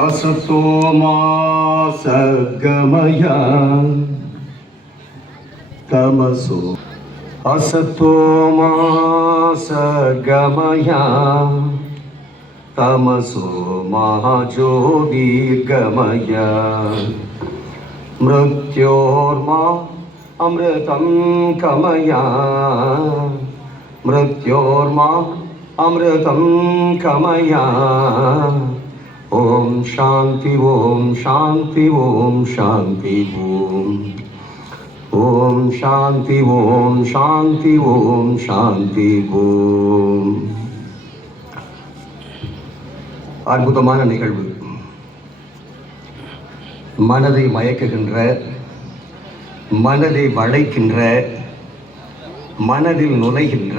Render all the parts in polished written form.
असतो मा सद्गमय तमसो असतो मा सद्गमय तमसो मा ज्योतिर्गमय मृत्योर्मा अमृतं गमय मृत्योर्मा अमृतं गमय ओम शांति ओम शांति ओम शांति ओम शांति ओम शांति ओम शांति ओम அற்புதமான நிகழ்வு. மனதை மயக்குகின்ற, மனதை வளைக்கின்ற, மனதில் நுழைகின்ற,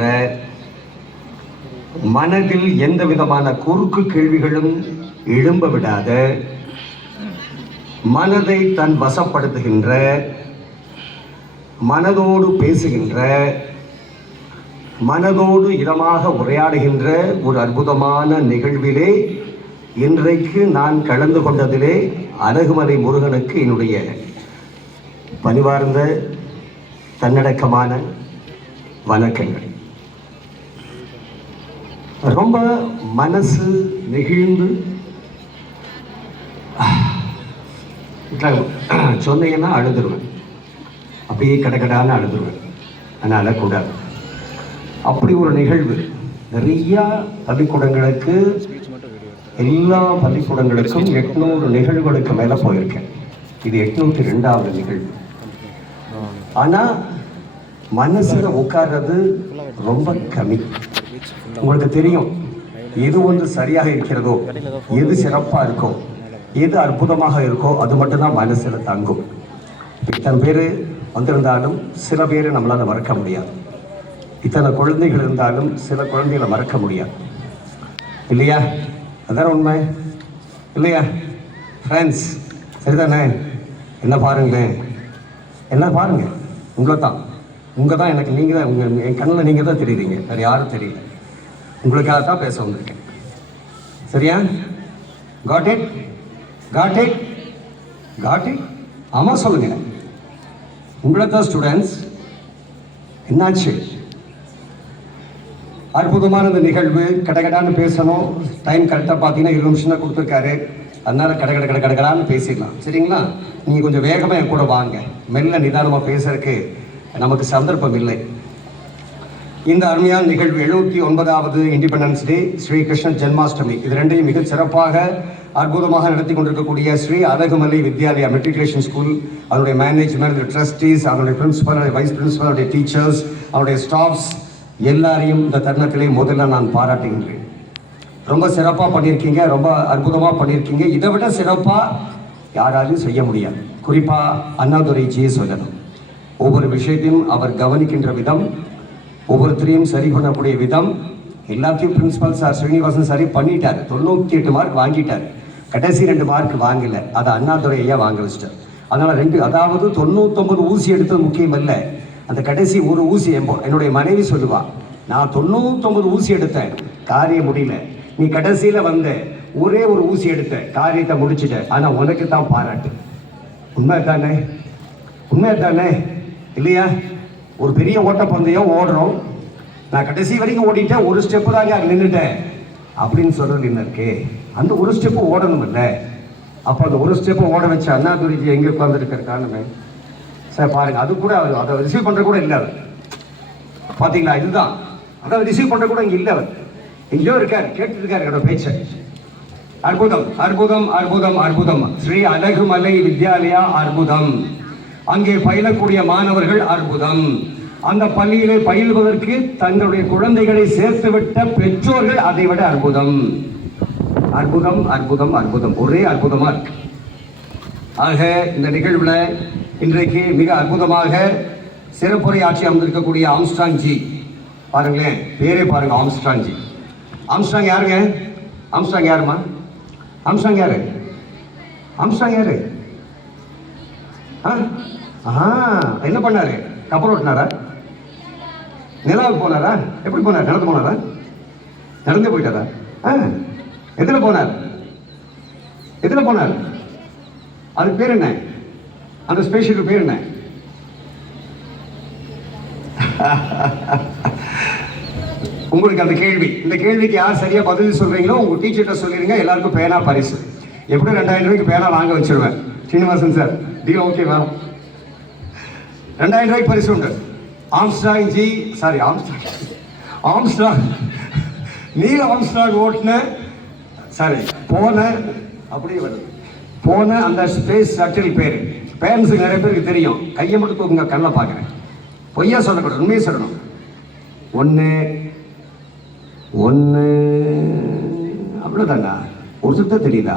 மனதில் எந்த விதமான குறுக்கு கேள்விகளும் எழும்ப விடாத, மனதை தன் வசப்படுத்துகின்ற, மனதோடு பேசுகின்ற, மனதோடு இதமாக உரையாடுகின்ற ஒரு அற்புதமான நிகழ்விலே இன்றைக்கு நான் கலந்து கொண்டதிலே அழகுமலை முருகனுக்கு என்னுடைய பணிவார்ந்த தன்னடக்கமான வணக்கங்கள். ரொம்ப மனசு நெகிழ்ந்து சொன்னீங்கன்னா அழுதுருவேன், அப்படியே கடகடான்னு அழுதுருவேன். ஆனால் அழக்கூடாது. அப்படி ஒரு நிகழ்வு. நிறையா பள்ளிக்கூடங்களுக்கு, எல்லா பள்ளிக்கூடங்களுக்கும் 800 நிகழ்வுகளுக்கு மேலே போயிருக்கேன். இது 802வது நிகழ்வு. ஆனால் மனசில் உட்கார்றது ரொம்ப கம்மி. உங்களுக்கு தெரியும், எது ஒன்று சரியாக இருக்கிறதோ, எது சிறப்பாக இருக்கோ, எது அற்புதமாக இருக்கோ அது மட்டும்தான் மனசில் தங்கும். இத்தனை பேர் வந்திருந்தாலும் சில பேர் நம்மளால் மறக்க முடியாது. இத்தனை குழந்தைகள் இருந்தாலும் சில குழந்தைகளை மறக்க முடியாது, இல்லையா? அதான் உண்மை, இல்லையா ஃப்ரெண்ட்ஸ்? சரிதானே? என்ன பாருங்களேன், என்ன பாருங்க, உங்களை தான் எனக்கு நீங்கள் தான், என் கண்ணில் நீங்கள் தான் தெரியுறீங்க, வேறு யாரும் தெரியல. உங்களுக்காக தான் பேச வந்திருக்கேன். சரியா? Got it, got it, got it. ஆமாம் சொல்லுங்க. உங்களை தான் ஸ்டூடெண்ட்ஸ். என்னாச்சு? அற்புதமான இந்த நிகழ்வு. கடகடான்னு பேசணும். டைம் கரெக்டாக பார்த்தீங்கன்னா 20 நிமிஷம் தான் கொடுத்துருக்காரு. அதனால் கடகடான்னு பேசிடலாம். சரிங்களா? நீங்கள் கொஞ்சம் வேகமாக என் கூட வாங்க. மெல்ல நிதானமாக பேசுறதுக்கு நமக்கு சந்தர்ப்பம் இல்லை. இந்த அருமையான நிகழ்வு 79வது இண்டிபெண்டன்ஸ் டே, ஸ்ரீ கிருஷ்ண ஜென்மாஷ்டமி, இது ரெண்டையும் மிக சிறப்பாக அற்புதமாக நடத்தி கொண்டிருக்கக்கூடிய ஸ்ரீ அழகுமலை வித்யாலயா மெட்ரிகுலேஷன் ஸ்கூல், அதனுடைய மேனேஜ்மெண்ட், ட்ரஸ்டீஸ், அவனுடைய பிரின்சிபல், வைஸ் பிரின்சிபல், அவருடைய டீச்சர்ஸ், அவருடைய ஸ்டாஃப்ஸ் எல்லாரையும் இந்த தருணத்திலே முதல்ல நான் பாராட்டுகின்றேன். ரொம்ப சிறப்பாக பண்ணியிருக்கீங்க, ரொம்ப அற்புதமாக பண்ணியிருக்கீங்க. இதை விட சிறப்பாக யாராலையும் செய்ய முடியாது. குறிப்பாக அண்ணாதுரைஜியை சொல்லணும். ஒவ்வொரு விஷயத்தையும் அவர் கவனிக்கின்ற விதம், ஒவ்வொருத்தரையும் சரி பண்ணக்கூடிய விதம், எல்லாத்தையும் பிரின்சிபல் சார் ஸ்ரீனிவாசன் சரி பண்ணிட்டார். 98 மார்க் வாங்கிட்டார். கடைசி 2 மார்க் வாங்கலை, அதை அண்ணாதுரை ஐயா வாங்க வச்சிட்டார். அதனால் அதாவது 99 ஊசி எடுத்தது முக்கியம் இல்லை, அந்த கடைசி ஒரு ஊசி. என்னுடைய மனைவி சொல்லுவா, நான் 99 ஊசி எடுத்தேன், காரியம் முடியல. நீ கடைசியில் வந்த ஒரே ஒரு ஊசி எடுத்த, காரியத்தை முடிச்சுட்ட. ஆனால் உனக்கு தான் பாராட்டு. உண்மை தானே? உண்மை தானே? இல்லையா? ஒரு பெரிய ஓட்டப்பந்தயம் ஓடுறோம், நான் கடைசி வரைக்கும் ஓடிட்டேன், ஒரு ஸ்டெப்பு தாங்க அங்கே நின்றுட்டேன் அப்படின்னு சொல்றது என்ன இருக்கு? அந்த ஒரு ஸ்டெப்பு ஓடணும் இல்லை? அப்போ அந்த ஒரு ஸ்டெப்பு ஓட வச்ச அண்ணாதுரைஜி எங்கே உட்காந்துருக்கிற காரணமே சார் பாருங்க. அது கூட அதை ரிசீவ் பண்ணுற கூட இல்லை அவர். பார்த்தீங்களா? இதுதான், அதை ரிசீவ் பண்ணுற கூட இங்கே இல்லை அவர். எங்கேயோ இருக்கார், கேட்டுட்டு இருக்காரு என்னோட பேச்சை. அற்புதம், அற்புதம், அற்புதம், அற்புதம். ஸ்ரீ அழகுமலை வித்யாலயா அற்புதம். அங்கே பயிலக்கூடிய மாணவர்கள் அற்புதம். அந்த பள்ளியிலே பயில்வதற்கு தங்களுடைய குழந்தைகளை சேர்த்துவிட்ட பெற்றோர்கள் அதை விட அற்புதம். அற்புதம், அற்புதம், அற்புதம். ஒரே அற்புதமா இருக்கு. ஆக இந்த நிகழ்வுல இன்றைக்கு மிக அற்புதமாக சிறப்புரை ஆட்சி அமர்ந்திருக்கக்கூடிய ஆம்ஸ்ட்ராங் ஜி, பாருங்களேன், பேரே பாருங்க, ஆம்ஸ்ட்ராங் ஜி. ஆம்ஸ்ட்ராங் யாருங்க? ஆம்ஸ்ட்ராங் யாருமா? ஆம்ஸ்ட்ராங் யாரு? ஆம்ஸ்ட்ராங் யாரு? என்ன பண்ணாரு? கப்பல் ஓட்டினாரா? நிலாவுக்கு போனாரா? எப்படி போனார்? நடந்து போனாரா? நடந்தே போயிட்டாரா? எதில் போனார்? எதுல போனார்? அதுக்கு பேர் என்ன? அந்த ஸ்பேஷியலுக்கு பேர் என்ன? உங்களுக்கு அந்த கேள்வி, இந்த கேள்விக்கு யார் சரியா பதில் சொல்றீங்களோ உங்க டீச்சர்கிட்ட சொல்லிருங்க, எல்லாருக்கும் பேனா பரிசு. எப்படி 2000 ரூபாய்க்கு பேனா வாங்க வச்சிருவேன். சீனிவாசன் சார் டீல் ஓகேவா? 2000 ரூபாய்க்கு பரிசு உண்டு. Armstrong ji, sorry Armstrong Neil Armstrong ஓட்டுன, சாரி போன, அப்படியே வருது, போன அந்த ஸ்பேஸ் ஷட்டில் பேரு பேரண்ட்ஸுக்கு நிறைய பேருக்கு தெரியும். கையை மட்டும் தூக்குங்க, கண்ணை பார்க்குறேன். பொய்யா சொல்லக்கூடாது, உண்மையை சொல்லணும். ஒன்று ஒன்று அவ்வளோதானா? ஒருத்தர் தெரியுதா?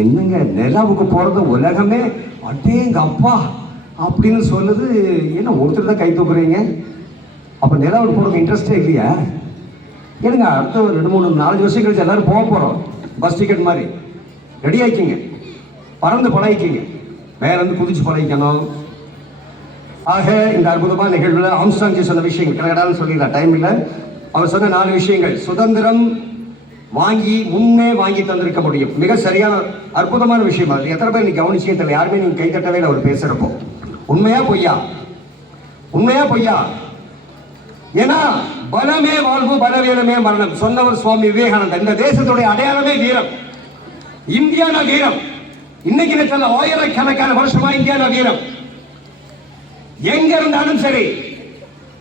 என்னங்க நிலாவுக்கு போகிறது உலகமே அட்டேங்க அப்பா அப்படின்னு சொல்லுது. என்ன ஒருத்தர் தான் கை தூக்குறீங்க? அப்போ நிலாவுக்கு போகிறது இன்ட்ரெஸ்டே இல்லையா? ஏனுங்க அடுத்த 2-3-4 வருஷம் கழிச்சு எல்லாரும் போக போகிறோம். பஸ் டிக்கெட் மாதிரி ரெடி ஆகிக்கிங்க, பறந்து பழகிக்கிங்க, மேலேருந்து குதிச்சு பழகிக்கணும். ஆக இந்த அற்புதமான நிகழ்வில் ஆம்ஸ்ட்ராங் சொன்ன விஷயங்கள் கடகடான்னு சொல்லிடலாம், டைம் இல்லை. அவர் சொன்ன 4 விஷயங்கள் சுதந்திரம் முன்னே வாங்கி தந்திருக்க முடியும். மிக சரியான அற்புதமான விஷயம். அது எத்தனை பேர் நீ கவனிச்சே தெரியல, யாருமே நீங்க கை தட்டவே இல்லை அவர் பேசுறப்போ. உண்மையா பொய்யா? உண்மையா பொய்யா? ஏன்னா பலமே வாழ்வு பலவீனமே மரணம் சொன்னவர் சுவாமி விவேகானந்தர். இந்த தேசத்துடைய அடையாளமே வீரம். இந்தியான வீரம். இன்னைக்கு நேரத்தில் ஆயிரக்கணக்கான வருஷமா இந்தியான வீரம். எங்க இருந்தாலும் சரி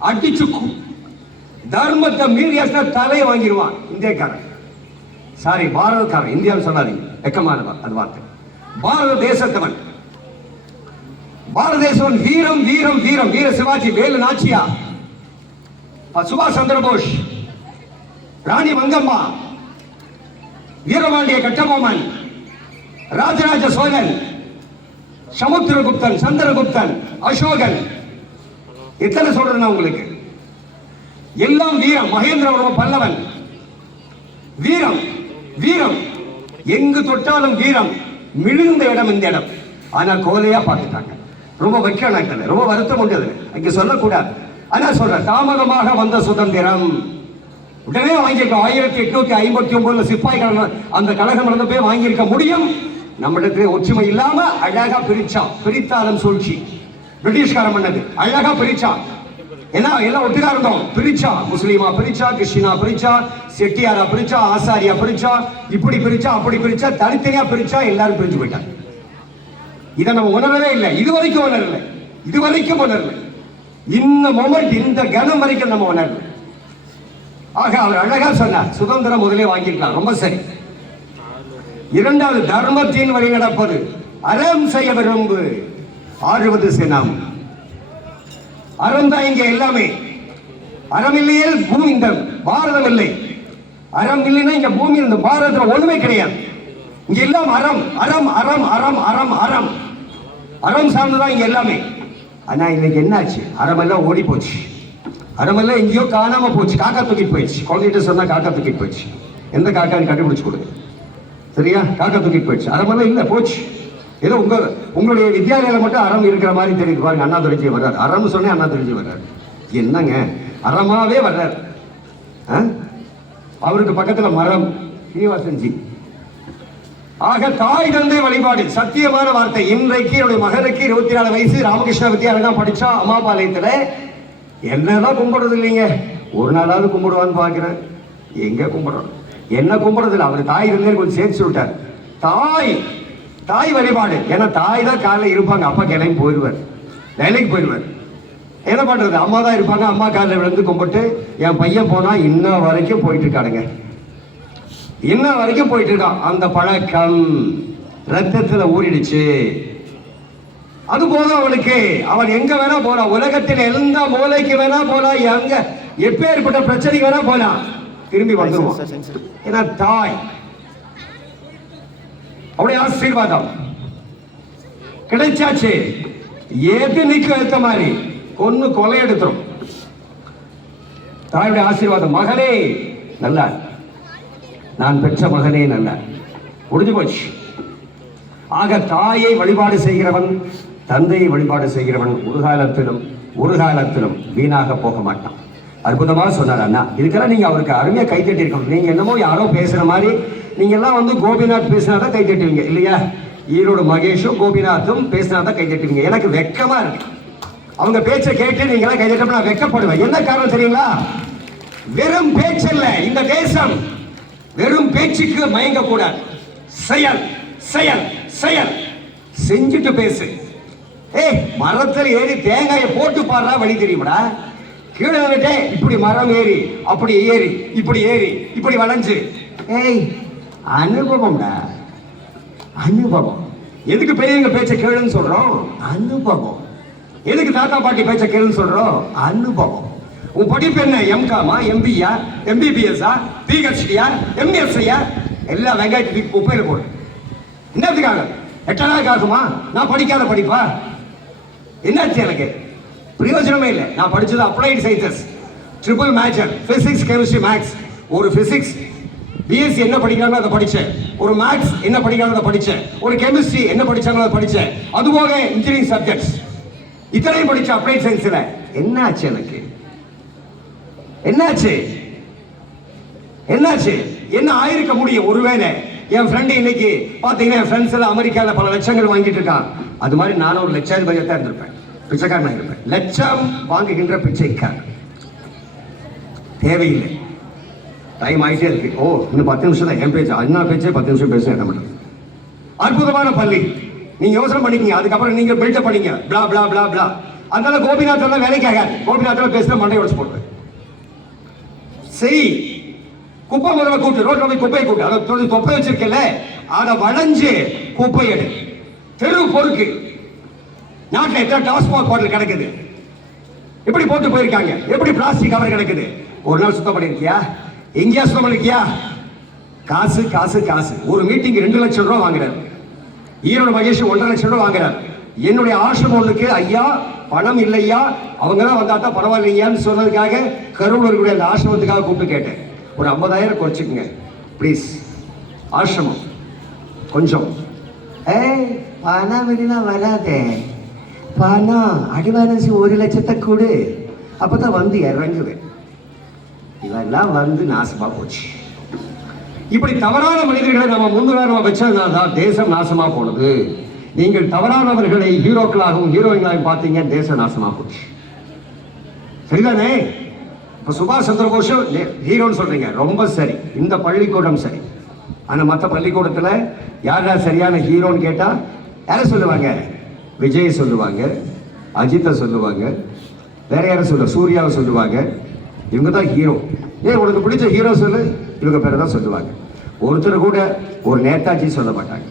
அடிச்சு தர்மத்தை மீறி தலையை வாங்கிடுவான் இந்தியக்காரன். சாரி பாரதக்காரன், இந்தியாவில் சொன்னாதீங்க, வெக்கமானவன் அது வார்த்தை. பாரத தேசத்தவன், பாரத தேசவன் வீரம் வீரம் வீரம். வீர சிவாஜி, வேலு நாச்சியா, சுபாஷ் சந்திர போஸ், ராணி மங்கம்மா, வீரபாண்டிய கட்டபொம்மன், ராஜராஜ சோழன், சமுத்திரகுப்தன், சந்திரகுப்தன், அசோகன், எத்தனை சொல்றேன் உங்களுக்கு? எல்லாம் வீரம். மகேந்திரவர்ம பல்லவன், வீரம் வீரம். எங்கு தொட்டாலும் வீரம். மிழுந்த இடம் இந்த இடம். ஆனா கோலையா பார்த்துட்டாங்க. ரொம்ப வைக்கணும், ரொம்ப வருத்தம் உண்டு அங்க சொல்லக்கூடாது. ஆனா சொல்ற தாமதமாக வந்த சுதந்திரம் உடனே வாங்கியிருக்கோம். 1859 சிப்பாய்கள் அந்த கழகம் நடந்த போய் வாங்கியிருக்க முடியும். நம்மிடத்துல ஒற்றுமை இல்லாம அழகா பிரிச்சான். பிரித்தாலும் சூழ்ச்சி பிரிட்டிஷ்காரன் பண்ணது. அழகா பிரிச்சான். ஏன்னா எல்லாம் ஒட்டுக்கா இருந்தோம். பிரிச்சா, முஸ்லீமா பிரிச்சா, கிறிஸ்டினா பிரிச்சா, செட்டியாரா பிரிச்சா, ஆசாரியா பிரிச்சா, இப்படி பிரிச்சா அப்படி பிரிச்சா, தனித்தனியா பிரிச்சா, எல்லாரும் பிரிஞ்சு போயிட்டாங்க. இதை நம்ம உணரவே இல்லை, இதுவரைக்கும் உணரல, இதுவரைக்கும் உணரல. இந்த மொமெண்ட், இந்த கணம் வரைக்கும் நம்ம உணரல. ஆக அவர் அழகா சொன்னார், சுதந்திரம் முதலே வாங்கிக்கலாம், ரொம்ப சரி. இரண்டாவது, தர்மத்தின் வழி நடப்பது, அறம் செய்ய விரும்பு, ஆறுவது சினம். அறம் தான் இங்க எல்லாமே. அறம் இல்லையே பூமி, இந்த பாரதம் இல்லை. அறம் இல்லைன்னா இங்க பூமி, இந்த பாரதத்துல ஒண்ணுமே கிடையாது. இங்க எல்லாம் அறம் அறம் அறம் அறம் அறம் அறம் அறம் சார்ந்துதான் இங்க எல்லாமே. ஆனா இன்னைக்கு என்னாச்சு? அறமெல்லாம் ஓடி போச்சு. அறமெல்லாம் எங்கேயோ காணாம போச்சு. காக்கா தூக்கிட்டு போயிடுச்சு. குழந்தைகிட்ட சொன்னா காக்கா தூக்கிட்டு போயிடுச்சு. எந்த காக்கான்னு கண்டுபிடிச்சு கொடுங்க, சரியா? காக்கா தூக்கிட்டு போயிடுச்சு. அறமெல்லாம் இல்ல, போச்சு. ஏதோ உங்களுடைய வித்யாலயில மட்டும் அறம் இருக்கிற மாதிரி தெரியுது பாருங்க. அண்ணாதுரைஜி வர்றாரு, அறம் சொன்னே அண்ணாதுரைஜி வர்றாரு. என்னங்க அறமாவே வர்றாரு. அவருக்கு பக்கத்துல மரம் சீனிவாசன் ஜி. ஆக தாய் தந்தை வழிபாடு சத்தியமான வார்த்தை. இன்றைக்கு என்னுடைய மகனுக்கு 24 வயசு, ராமகிருஷ்ண வித்யாலயா படிச்சா, அம்மாபாளையத்துல. என்னதான் கும்பிடுறது இல்லைங்க, ஒரு நாளாவது கும்பிடுவான்னு பாக்குறேன். எங்க கும்பிடுறோம்? என்ன கும்பிடுறது இல்லை. அவர் தாய் தந்தை கொஞ்சம் சேர்த்து விட்டார். தாய் வழிபாடு. ஏன்னா தாய் தான் காலையில் இருப்பாங்க, அப்பா கிளம்பி போயிடுவார், வேலைக்கு போயிடுவார். என்ன பண்றது? அம்மா தான் இருப்பாங்க. அம்மா காலில் விழுந்து கும்பிட்டு, என் பையன் போனா இன்ன வரைக்கும் போயிட்டு இருக்கானுங்க, இன்ன வரைக்கும் போயிட்டு இருக்கான். அந்த பழக்கம் ரத்தத்துல ஊறிடுச்சு. அது போதும் அவனுக்கு. அவன் எங்க வேணா போலாம், உலகத்தில் எந்த மூலைக்கு வேணா போலாம், எங்க எப்பேற்பட்ட பிரச்சனைக்கு வேணா போலாம், திரும்பி வந்துருவான். ஏன்னா தாய் அவருடைய ஆசீர்வாதம் கிடைச்சாச்சு. ஏது நிக்க ஏத்த மாதிரி கொன்னு கொலை எடுத்துரும். தாயுடைய ஆசீர்வாதம். மகனே நல்ல, நான் பெற்ற மகனே நல்ல, முடிஞ்சு போச்சு. ஆக தாயை வழிபாடு செய்கிறவன், தந்தையை வழிபாடு செய்கிறவன் ஒரு காலத்திலும் வீணாக போக மாட்டான். அற்புதமாக சொன்னார் அண்ணா. இதுக்கெல்லாம் நீங்க அவருக்கு அருமையா கைத்தட்டி இருக்கணும். நீங்க என்னமோ யாரோ பேசுற மாதிரி நீங்க எல்லாம் வந்து கோபிநாத் பேசினாதான் கை தட்டுவீங்க இல்லையா? ஈரோடு மகேஷும் கோபிநாத்தும் பேசினாதான் கை தட்டுவீங்க. எனக்கு வெக்கமா இருக்கு. அவங்க பேச்சை கேட்டு நீங்க எல்லாம் கை தட்ட நான் வெக்கப்படுவேன். என்ன காரணம் தெரியுங்களா? வெறும் பேச்சல்ல இந்த தேசம். வெறும் பேச்சுக்கு மயங்க கூடாது. செயல் செயல் செயல் செஞ்சுட்டு பேசு. ஏய், மரத்தில் ஏறி தேங்காயை போட்டு பாடுறா வழி தெரியுமாடா? கீழே வந்துட்டே இப்படி மரம் ஏறி அப்படி ஏறி இப்படி வளைஞ்சு. ஏய், அனுபவம்டா, அனுபவம். எதுக்கு பெரியவங்க பேச்ச கேளுன்னு சொல்றோம்? அனுபவம். எதுக்கு தாத்தா பாட்டி பேச்ச கேளுன்னு சொல்றோம்? அனுபவம். உன் படிப்பு என்ன? எம்காமா, எம்பியா, எம்பிபிஎஸ்ஆ, பிஹெச்டியா, எம்எஸ்ஐயா? எல்லா வெங்காயத்துக்கு குப்பையில போடு. என்னத்துக்காக? 8 நாள் ஆகுமா? நான் படிக்காத படிப்பா? என்னாச்சு? எனக்கு பிரயோஜனமே இல்லை. நான் படிச்சது applied sciences, triple major, physics, chemistry, maths. ஒரு பிசிக்ஸ் பிஎஸ்சி என்ன படிக்கிறாங்களோ அதை படிச்சேன். ஒரு மேக்ஸ் என்ன படிக்கிறாங்களோ அதை படிச்சேன். ஒரு கெமிஸ்ட்ரி என்ன படிச்சாங்களோ அதை படிச்சேன். அதுபோக இன்ஜினியரிங் சப்ஜெக்ட்ஸ் இத்தனையும் படிச்ச அப்ளைட் சயின்ஸ்ல. என்னாச்சு எனக்கு? என்னாச்சு? என்னாச்சு? என்ன ஆயிருக்க முடியும்? ஒருவேளை என் ஃப்ரெண்டு இன்னைக்கு பாத்தீங்கன்னா என் ஃப்ரெண்ட்ஸ் எல்லாம் அமெரிக்கால பல லட்சங்கள் வாங்கிட்டு இருக்கான். அது மாதிரி நானும் ஒரு லட்சாதிபதியா தான் இருந்திருப்பேன். பிச்சைக்காரனா இருப்பேன். லட்சம் வாங்குகின்ற பிச்சைக்காரன் தேவையில்லை. டைம் ஆகிட்டே இருக்கு. ஓ, இன்னும் 10 நிமிஷம் தான். என் பேச்சு அண்ணா பேச்சே 10 நிமிஷம் பேச என்ன பண்றது? அற்புதமான பள்ளி. நீங்க யோசனை பண்ணிக்கீங்க. அதுக்கப்புறம் நீங்க பில்டப் பண்ணீங்க பிளா பிளா பிளா பிளா. அதனால கோபிநாத் வேலைக்கு ஆகாது. கோபிநாத் பேசுற மண்டை உடச்சு போடுவேன். சரி, குப்பை முதல்ல கூட்டு, ரோட்ல போய் குப்பையை கூட்டு. அதை தொப்பை வச்சிருக்கல, அதை வளைஞ்சு குப்பை எடு. தெரு பொறுக்கு. நாட்டில் எத்தனை டாஸ்மாக் பாட்டில் கிடக்குது? எப்படி போட்டு போயிருக்காங்க? எப்படி பிளாஸ்டிக் கவர் கிடக்குது? ஒரு நாள் சுத்தம் பண்ணிருக்கியா? எங்கேயா சுத்தம் பண்ணிருக்கியா? காசு காசு காசு. ஒரு மீட்டிங் 2 லட்சம் ரூபாய் வாங்குறாரு. ஈரோடு மகேஷ் 1.5 லட்சம் ரூபாய் வாங்குறாரு. என்னுடைய ஆசிரமம் ஒண்ணுக்கு ஐயா பணம் இல்லையா, அவங்க தான் வந்தா தான் பரவாயில்லையான்னு சொன்னதுக்காக கரூர் இருக்கக்கூடிய அந்த ஆசிரமத்துக்காக கூப்பிட்டு கேட்டேன். ஒரு 50,000 குறைச்சிக்கங்க ப்ளீஸ், ஆசிரமம் கொஞ்சம். பணம் இல்லைன்னா வராதே. பணம் அட்வான்ஸ் 1 லட்சத்தை கொடு, அப்பதான் வந்து இறங்குவேன். இதெல்லாம் வந்து நாசமா போச்சு. இப்படி தவறான மனிதர்களை நம்ம முன்னுதாரணமா வச்சதுனால தான் தேசம் நாசமா போனது. நீங்கள் தவறானவர்களை ஹீரோக்களாகவும் ஹீரோயின்களாகவும் பார்த்தீங்க, தேசம் நாசமா போச்சு. சரிதானே? இப்ப சுபாஷ் சந்திர போஸ் ஹீரோன்னு சொல்றீங்க, ரொம்ப சரி. இந்த பள்ளிக்கூடம் சரி. ஆனா மற்ற பள்ளிக்கூடத்துல யாரா சரியான ஹீரோன்னு கேட்டா யார சொல்லுவாங்க? விஜய் சொல்லுவாங்க, அஜித்தை சொல்லுவாங்க, வேற யாரும் சொல்ல, சூர்யாவை சொல்லுவாங்க. இவங்க தான் ஹீரோ. ஏன் உனக்கு பிடிச்ச ஹீரோ சொல்லு, இவங்க பேரை தான் சொல்லுவாங்க. ஒருத்தர் கூட ஒரு நேதாஜி சொல்ல மாட்டாங்க,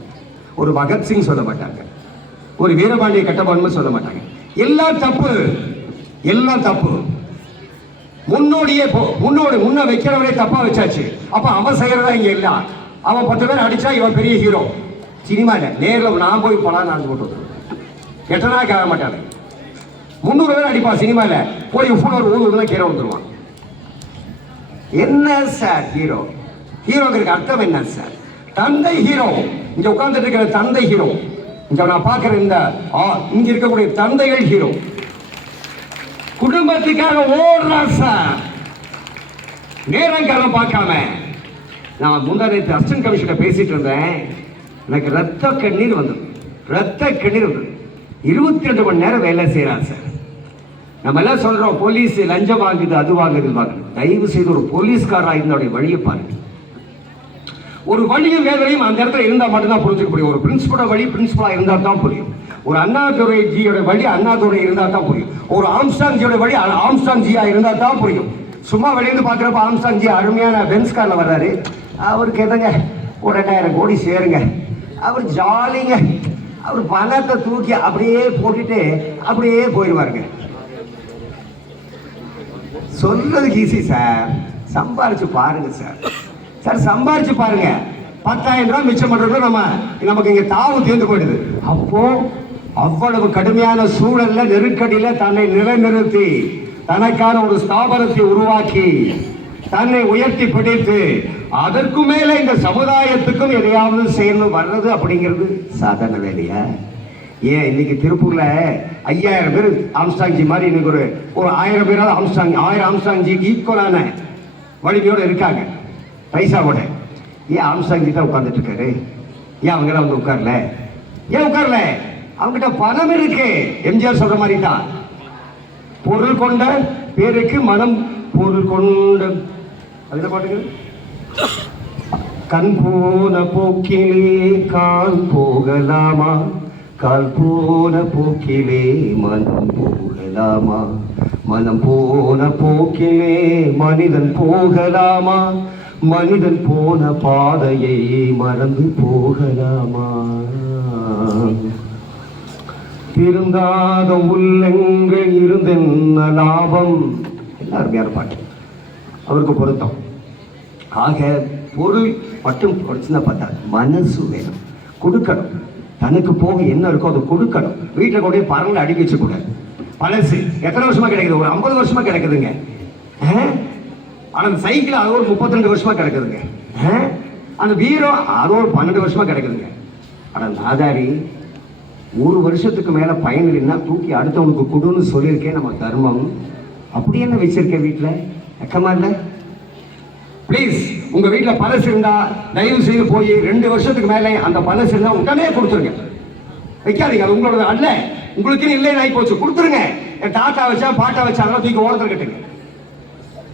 ஒரு பகத்சிங் சொல்ல மாட்டாங்க, ஒரு வீரபாண்டிய கட்டபொம்மன் சொல்ல மாட்டாங்க. எல்லாம் தப்பு, எல்லாம் தப்பு. முன்ன வைக்கிறவரே தப்பா வச்சாச்சு. அப்ப அவன் செய்யறதா இங்க இல்ல. அவன் 10 பேர் அடிச்சா இவன் பெரிய ஹீரோ. சினிமால நேரில் நான் போய் போலாம், நான் போட்டு எட்டனா கேட்க மாட்டாங்க. 300 பேர் அடிப்பான் சினிமால, போய் ஒரு ஊர் தான் கீரை வந்துருவான். என்ன சார் ஹீரோ? ஹீரோக்கு அர்த்தம் என்ன சார்? தந்தை ஹீரோ. இங்க உட்கார்ந்துட்டு இருக்கிற தந்தை ஹீரோ. இங்க நான் பார்க்கிற இங்க இருக்கக்கூடிய தந்தைகள் ஹீரோ. குடும்பத்துக்காக ஓடுறான் சார், நேரங்காலம் பார்க்காம. நான் முந்தானத்து அசிஸ்டன்ட் கமிஷனர் பேசிட்டு இருந்தேன். எனக்கு ரத்த கண்ணீர் வந்தது. 22 மணி நேரம் வேலை செய்யறான் சார். நம்ம எல்லாம் சொல்றோம் போலீஸ் லஞ்சம் வாங்குது, அது வாங்குது வாங்குது. தயவு செய்து ஒரு போலீஸ்காரா இருந்தோடைய வழியை பாருங்க. ஒரு வழியும் வேதனையும் அந்த இடத்துல இருந்தா மட்டும்தான் புரிஞ்சுக்க முடியும். ஒரு பிரின்சிபலோட வழி பிரின்சிபலா இருந்தா தான் புரியும். ஒரு அண்ணாதுரை ஜியோட வழி அண்ணாதுரை இருந்தா தான் புரியும். ஒரு ஆம்ஸ்டாங் ஜியோட வழி ஆம்ஸ்டாங் ஜியா இருந்தா தான் புரியும். சும்மா வெளியிருந்து பாக்குறப்ப ஆம்ஸ்டாங் ஜி அருமையான பென்ஸ் கார்ல வர்றாரு. அவருக்கு எதங்க ஒரு 2000 கோடி சேருங்க, அவர் ஜாலிங்க, அவர் பணத்தை தூக்கி அப்படியே போட்டுட்டு அப்படியே போயிடுவாருங்க. சொல்றதுக்கு ஈஸி சார், சம்பாரிச்சு பாருங்க சார். சார் சம்பாரிச்சு பாருங்க. 10,000 ரூபாய் மிச்சம் பண்றது நமக்கு இங்க தாவு தீர்ந்து போயிடுது. அப்போ அவ்வளவு கடுமையான சூழல்ல நெருக்கடியில தன்னை நிலைநிறுத்தி தனக்கான ஒரு ஸ்தாபனத்தை உருவாக்கி தன்னை உயர்த்தி பிடித்து அதற்கு மேல இந்த சமுதாயத்துக்கும் எதையாவது செய்யணும் வர்றது அப்படிங்கிறது சாதாரண வேலையா? ஏன் இன்னைக்கு திருப்பூர்ல 5000 பேர் ஆம்ஸ்டாங் ஜி மாதிரி இன்னைக்கு ஒரு 1000 பேராவது 1000 ஆம்ஸ்டாங் ஜிக்கு ஈக்குவலான வலிமையோட இருக்காங்க, பைசாவோட. ஏன் ஆம்சாங்கி தான் உட்கார்ந்துட்டு இருக்காரு? ஏன் அவங்களாம் வந்து உட்காரல? ஏன் உட்காரல? அவங்ககிட்ட பணம் இருக்கு. எம்ஜிஆர் சொல்ற மாதிரி தான், பொருள் கொண்ட பேருக்கு மனம் பொருள் கொண்ட அதுல பாட்டுங்க, கண் போன போக்கிலே கால் போகலாமா, கால் போன போக்கிலே மனம் போகலாமா, மனம் போன போக்கிலே மனிதன் போகலாமா, மனிதன் போன பாதையை மறந்து போகலாமா, திருந்தாத உள்ளங்கள் இருந்தென்ன லாபம். எல்லாரும் யார் பாட்டு அவருக்கு பொருத்தம். ஆக பொருள் மட்டும் பிரச்சனை பார்த்தா மனசு வேணும், கொடுக்கணும். தனக்கு போக என்ன இருக்கோ அதை கொடுக்கணும். வீட்டில் கூட பரங்களை அடிக்க வச்சக்கூடாது. பழசு எத்தனை வருஷமா கிடைக்குது? ஒரு 50 வருஷமா கிடைக்குதுங்க. ஆனால் சைக்கிள் அது ஒரு 32 வருஷமா கிடைக்குதுங்க. அந்த பீரோ அது ஒரு 12 வருஷமா கிடைக்குதுங்க. ஆனால் நாதாரி 1 வருஷத்துக்கு மேல பயன் இல்லைன்னா தூக்கி அடுத்தவனுக்கு கொடுன்னு சொல்லியிருக்கேன். நம்ம தர்மம் அப்படி என்ன வச்சிருக்கேன் வீட்டில்? வெக்கமா இல்லை? ப்ளீஸ், உங்க வீட்டில் பழசு இருந்தா தயவு செய்து போய் 2 வருஷத்துக்கு மேலே அந்த பழசு இருந்தா உடனே கொடுத்துருங்க. வைக்காதீங்க, அது உங்களோட அல்ல, உங்களுக்குன்னு இல்லைன்னு ஆகி போச்சு. கொடுத்துருங்க. என் தாத்தா வச்சா பாட்டா வச்சாலும் தூக்கி ஓரத்தில் கட்டுங்க,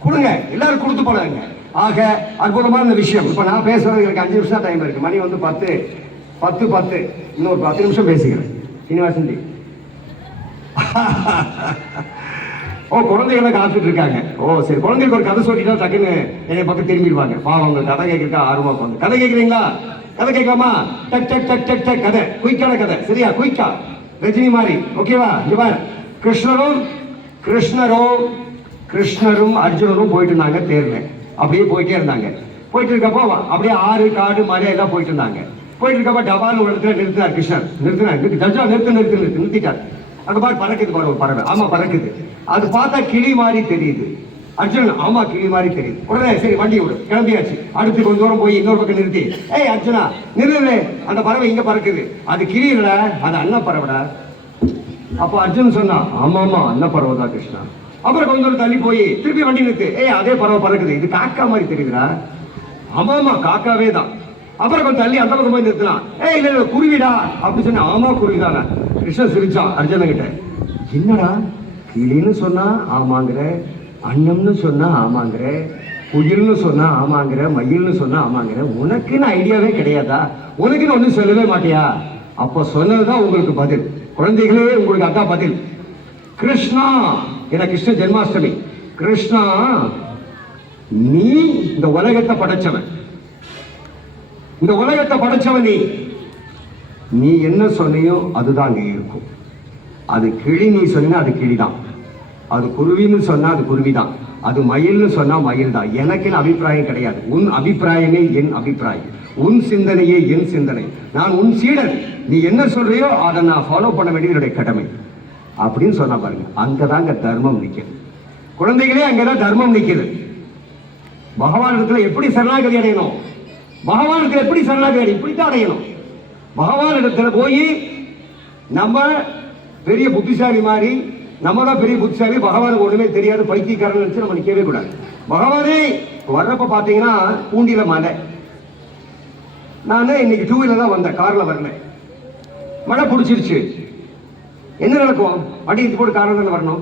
கொடுங்க. எல்லாரும் கொடுத்து போறாங்க. ஆக அற்புதமான விஷயம். இப்போ நான் பேசுறது எனக்கு 5 நிமிஷம் டைம் இருக்கு. மணி வந்து 10 இன்னொரு 10 நிமிஷம் பேசிக்கிறேன். சீனிவாசன் ஓ, குழந்தைகளை காத்துட்டு இருக்காங்க. ஓ சரி, குழந்தைகளுக்கு ஒரு கதை சொல்லிட்டா டக்குன்னு என்னை பக்கம் திரும்பிடுவாங்க. பாவங்க கதை கேட்கறதுக்கா ஆர்வமா போங்க. கதை கேட்குறீங்களா? கதை கேட்கலாமா? டக் டக் டக் டக் டக் கதை, குயிக்கான கதை. சரியா? குயிக்கா, ரஜினி மாதிரி. ஓகேவா? இவர் கிருஷ்ணரும் அர்ஜுனரும் போயிட்டு இருந்தாங்க தேர்ல. அப்படியே போயிட்டே இருந்தாங்க. போயிட்டு இருக்கப்போ அப்படியே ஆறு காடு மலை எல்லாம் போயிட்டு இருந்தாங்க. போயிட்டு இருக்கப்போ டபால் ஒரு இடத்துல நிறுத்தினார் கிருஷ்ணர். நிறுத்திட்டார். அந்த மாதிரி பறக்குது பாரு ஒரு பறவை. ஆமா பறக்குது. அது பார்த்தா கிளி மாதிரி தெரியுது. அர்ஜுனன் ஆமா கிளி மாதிரி தெரியுது. உடனே சரி வண்டி விடு, கிளம்பியாச்சு. அடுத்து கொஞ்ச தூரம் போய் இன்னொரு பக்கம் நிறுத்தி, ஏய் அர்ஜுனா நிறுத்து, அந்த பறவை இங்க பறக்குது, அது கிளி இல்ல, அது அன்ன பறவைடா. அப்போ அர்ஜுன் சொன்னா ஆமாமா அன்ன பறவை தான் கிருஷ்ணா. அப்புறம் கொஞ்ச தூரம் தள்ளி போய் திருப்பி வண்டி நிறுத்து, ஏய் அதே பறவை பறக்குது, இது காக்கா மாதிரி தெரியுதுடா. ஆமாமா காக்காவே தான். அப்புறம் கொஞ்சம் தள்ளி அந்த பக்கம் போய் நிறுத்தினா, ஏய் இல்ல இல்ல குருவிடா அப்படி சொன்னா, ஆமா குருவிதானே. கிருஷ்ணன் சிரிச்சான் அர்ஜுனன் கிட்ட, என்னடா கிளின்னு சொன்னா ஆமாங்கிற, அன்னம்னு சொன்னா ஆமாங்கிற, குயில்னு சொன்னா ஆமாங்கிற, மயில்னு சொன்னா ஆமாங்கிற, உனக்குன்னு ஐடியாவே கிடையாதா? உனக்குன்னு ஒன்றும் சொல்லவே மாட்டியா? அப்போ சொன்னதுதான் உங்களுக்கு பதில். குழந்தைகளே உங்களுக்கு அதான் பதில். கிருஷ்ணா, ஏன்னா கிருஷ்ண ஜென்மாஷ்டமி. கிருஷ்ணா நீ இந்த உலகத்தை படைச்சவன், இந்த உலகத்தை படைச்சவன் நீ என்ன சொன்னியோ அதுதான் அங்கே இருக்கும். அது கிளி நீ சொன்னா அது கிளிதான், அது குருவின்னு சொன்னா அது குருவிதான், அது மயில்னு சொன்னா மயில் தான். எனக்குன்னு அபிப்பிராயம் கிடையாது. உன் அபிப்பிராயமே என் அபிப்பிராயம், உன் சிந்தனையே என் சிந்தனை. நான் உன் சீடன், நீ என்ன சொல்றியோ அதை நான் ஃபாலோ பண்ண வேண்டியது என்னுடைய கடமை அப்படின்னு சொன்னா பாருங்க. அங்கதாங்க தர்மம் நிற்கிறது. குழந்தைகளே அங்கதான் தர்மம் நிற்கிறது. பகவானிடத்துல எப்படி சரணாகதி அடையணும்? பகவானுக்கு எப்படி சரணாகதி இப்படித்தான் அடையணும். பகவானிடத்துல போய் நம்ம பெரிய புத்திசாலி மாதிரி, நம்ம தான் பெரிய புத்திசாலி, பகவானுக்கு ஒண்ணுமே தெரியாது பைத்தியக்காரன் நினைச்சு நம்ம நிற்கவே கூடாது. பகவானே வர்றப்ப பாத்தீங்கன்னா பூண்டியில மழை. நான் இன்னைக்கு 2 வீலர் தான் வந்தேன், கார்ல வரல. மழை பிடிச்சிருச்சு. என்ன நடக்கும்? வண்டி இது போட்டு காரில் தானே வரணும்,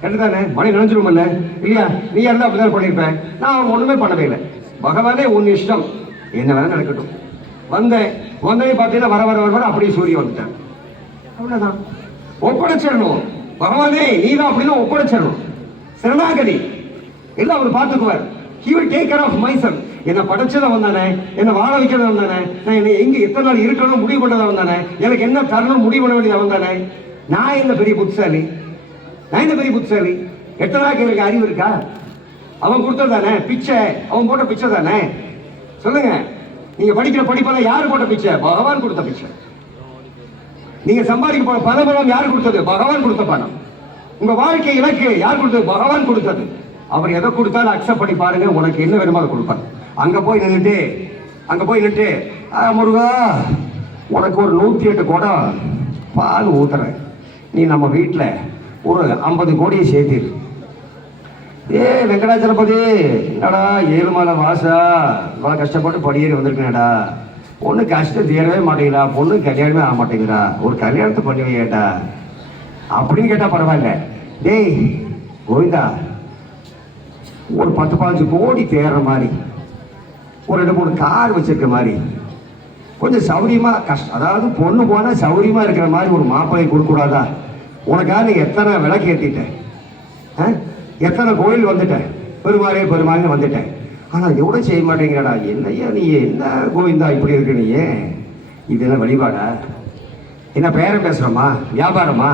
கரெக்டு தானே? மழை நினைஞ்சிருமல்ல இல்லையா? நீ இருந்தா அப்படிதான் பண்ணியிருப்பேன். நான் ஒண்ணுமே பண்ணவே இல்லை. பகவானே உன் இஷ்டம், என்ன வேணா நடக்கட்டும். வந்தே பார்த்தீங்கன்னா வர வர வர அப்படியே சூரியன் வந்துட்டேன். அவ்வளவுதான், ஒப்படைச்சிடணும். பகவானே நீதான் அப்படின்னா ஒப்படைச்சிடணும். சரணாகதி எல்லாம் அவர் பார்த்துக்குவார். He will take care of myself. என்னை படைச்சதவன் தானே, என்னை வாழ வைக்கிறதவன் தானே, நான் என்னை எங்க எத்தனை நாள் இருக்கணும் முடிவு பண்ணதவன் தானே, எனக்கு என்ன தரணும் முடிவு பண்ண வேண்டியது தானே. நான் என்ன பெரிய புத்திசாலி? எத்தனை நாளைக்கு எனக்கு அறிவு இருக்கா? அவன் கொடுத்தது தானே பிச்சை, அவன் போட்ட பிச்சை தானே. சொல்லுங்க, நீங்க படிக்கிற படிப்பெல்லாம் யாரு போட்ட பிச்சை? பகவான் கொடுத்த பிச்சை. நீங்க சம்பாதிக்க போற பணம் யார் கொடுத்தது? பகவான் கொடுத்த பணம். உங்க வாழ்க்கை இலக்கு யார் கொடுத்தது? பகவான் கொடுத்தது. அவர் எதை கொடுத்தாலும் அக்செப்ட் பண்ணி பாருங்க, உனக்கு என்ன வேணுமோ அதை கொடுப்பாங்க. அங்க போய் நின்றுட்டு முருகா உனக்கு ஒரு 108 குடம் பால் ஊத்துறேன், நீ நம்ம வீட்டில் ஒரு 50 கோடியை சேர்த்திரு. வெங்கடாச்சலபதி, என்னடா 7 மலை வாசா, இவ்வளோ கஷ்டப்பட்டு படியேறி வந்திருக்கேன்டா, பொண்ணு கஷ்டம் தீரவே மாட்டேங்கிறா, பொண்ணு கல்யாணமே ஆக மாட்டேங்கிறா, ஒரு கல்யாணத்தை பண்ணி வையேட்டா அப்படின்னு கேட்டால் பரவாயில்ல. டேய் கோவிந்தா, ஒரு 10-15 கோடி தேர்ற மாதிரி, ஒரு 2-3 கார் வச்சிருக்க மாதிரி, கொஞ்சம் சௌரியமாக அதாவது பொண்ணு போனால் சௌரியமாக இருக்கிற மாதிரி ஒரு மாப்பிள்ளை கொடுக்கூடாதா? உனக்காக நீ எத்தனை விளக்கு ஏற்றிட்டேன், எத்தனை கோயில் வந்துட்டேன், பெருமாளே பெருமாள்னு வந்துட்டேன், ஆனால் எவ்வளோ செய்ய மாட்டேங்கிறடா. என்னையா நீ, என்ன கோவிந்தா இப்படி இருக்கு நீ? இது என்ன வழிபாடா? என்ன பேரம் பேசுகிறோமா, வியாபாரமா?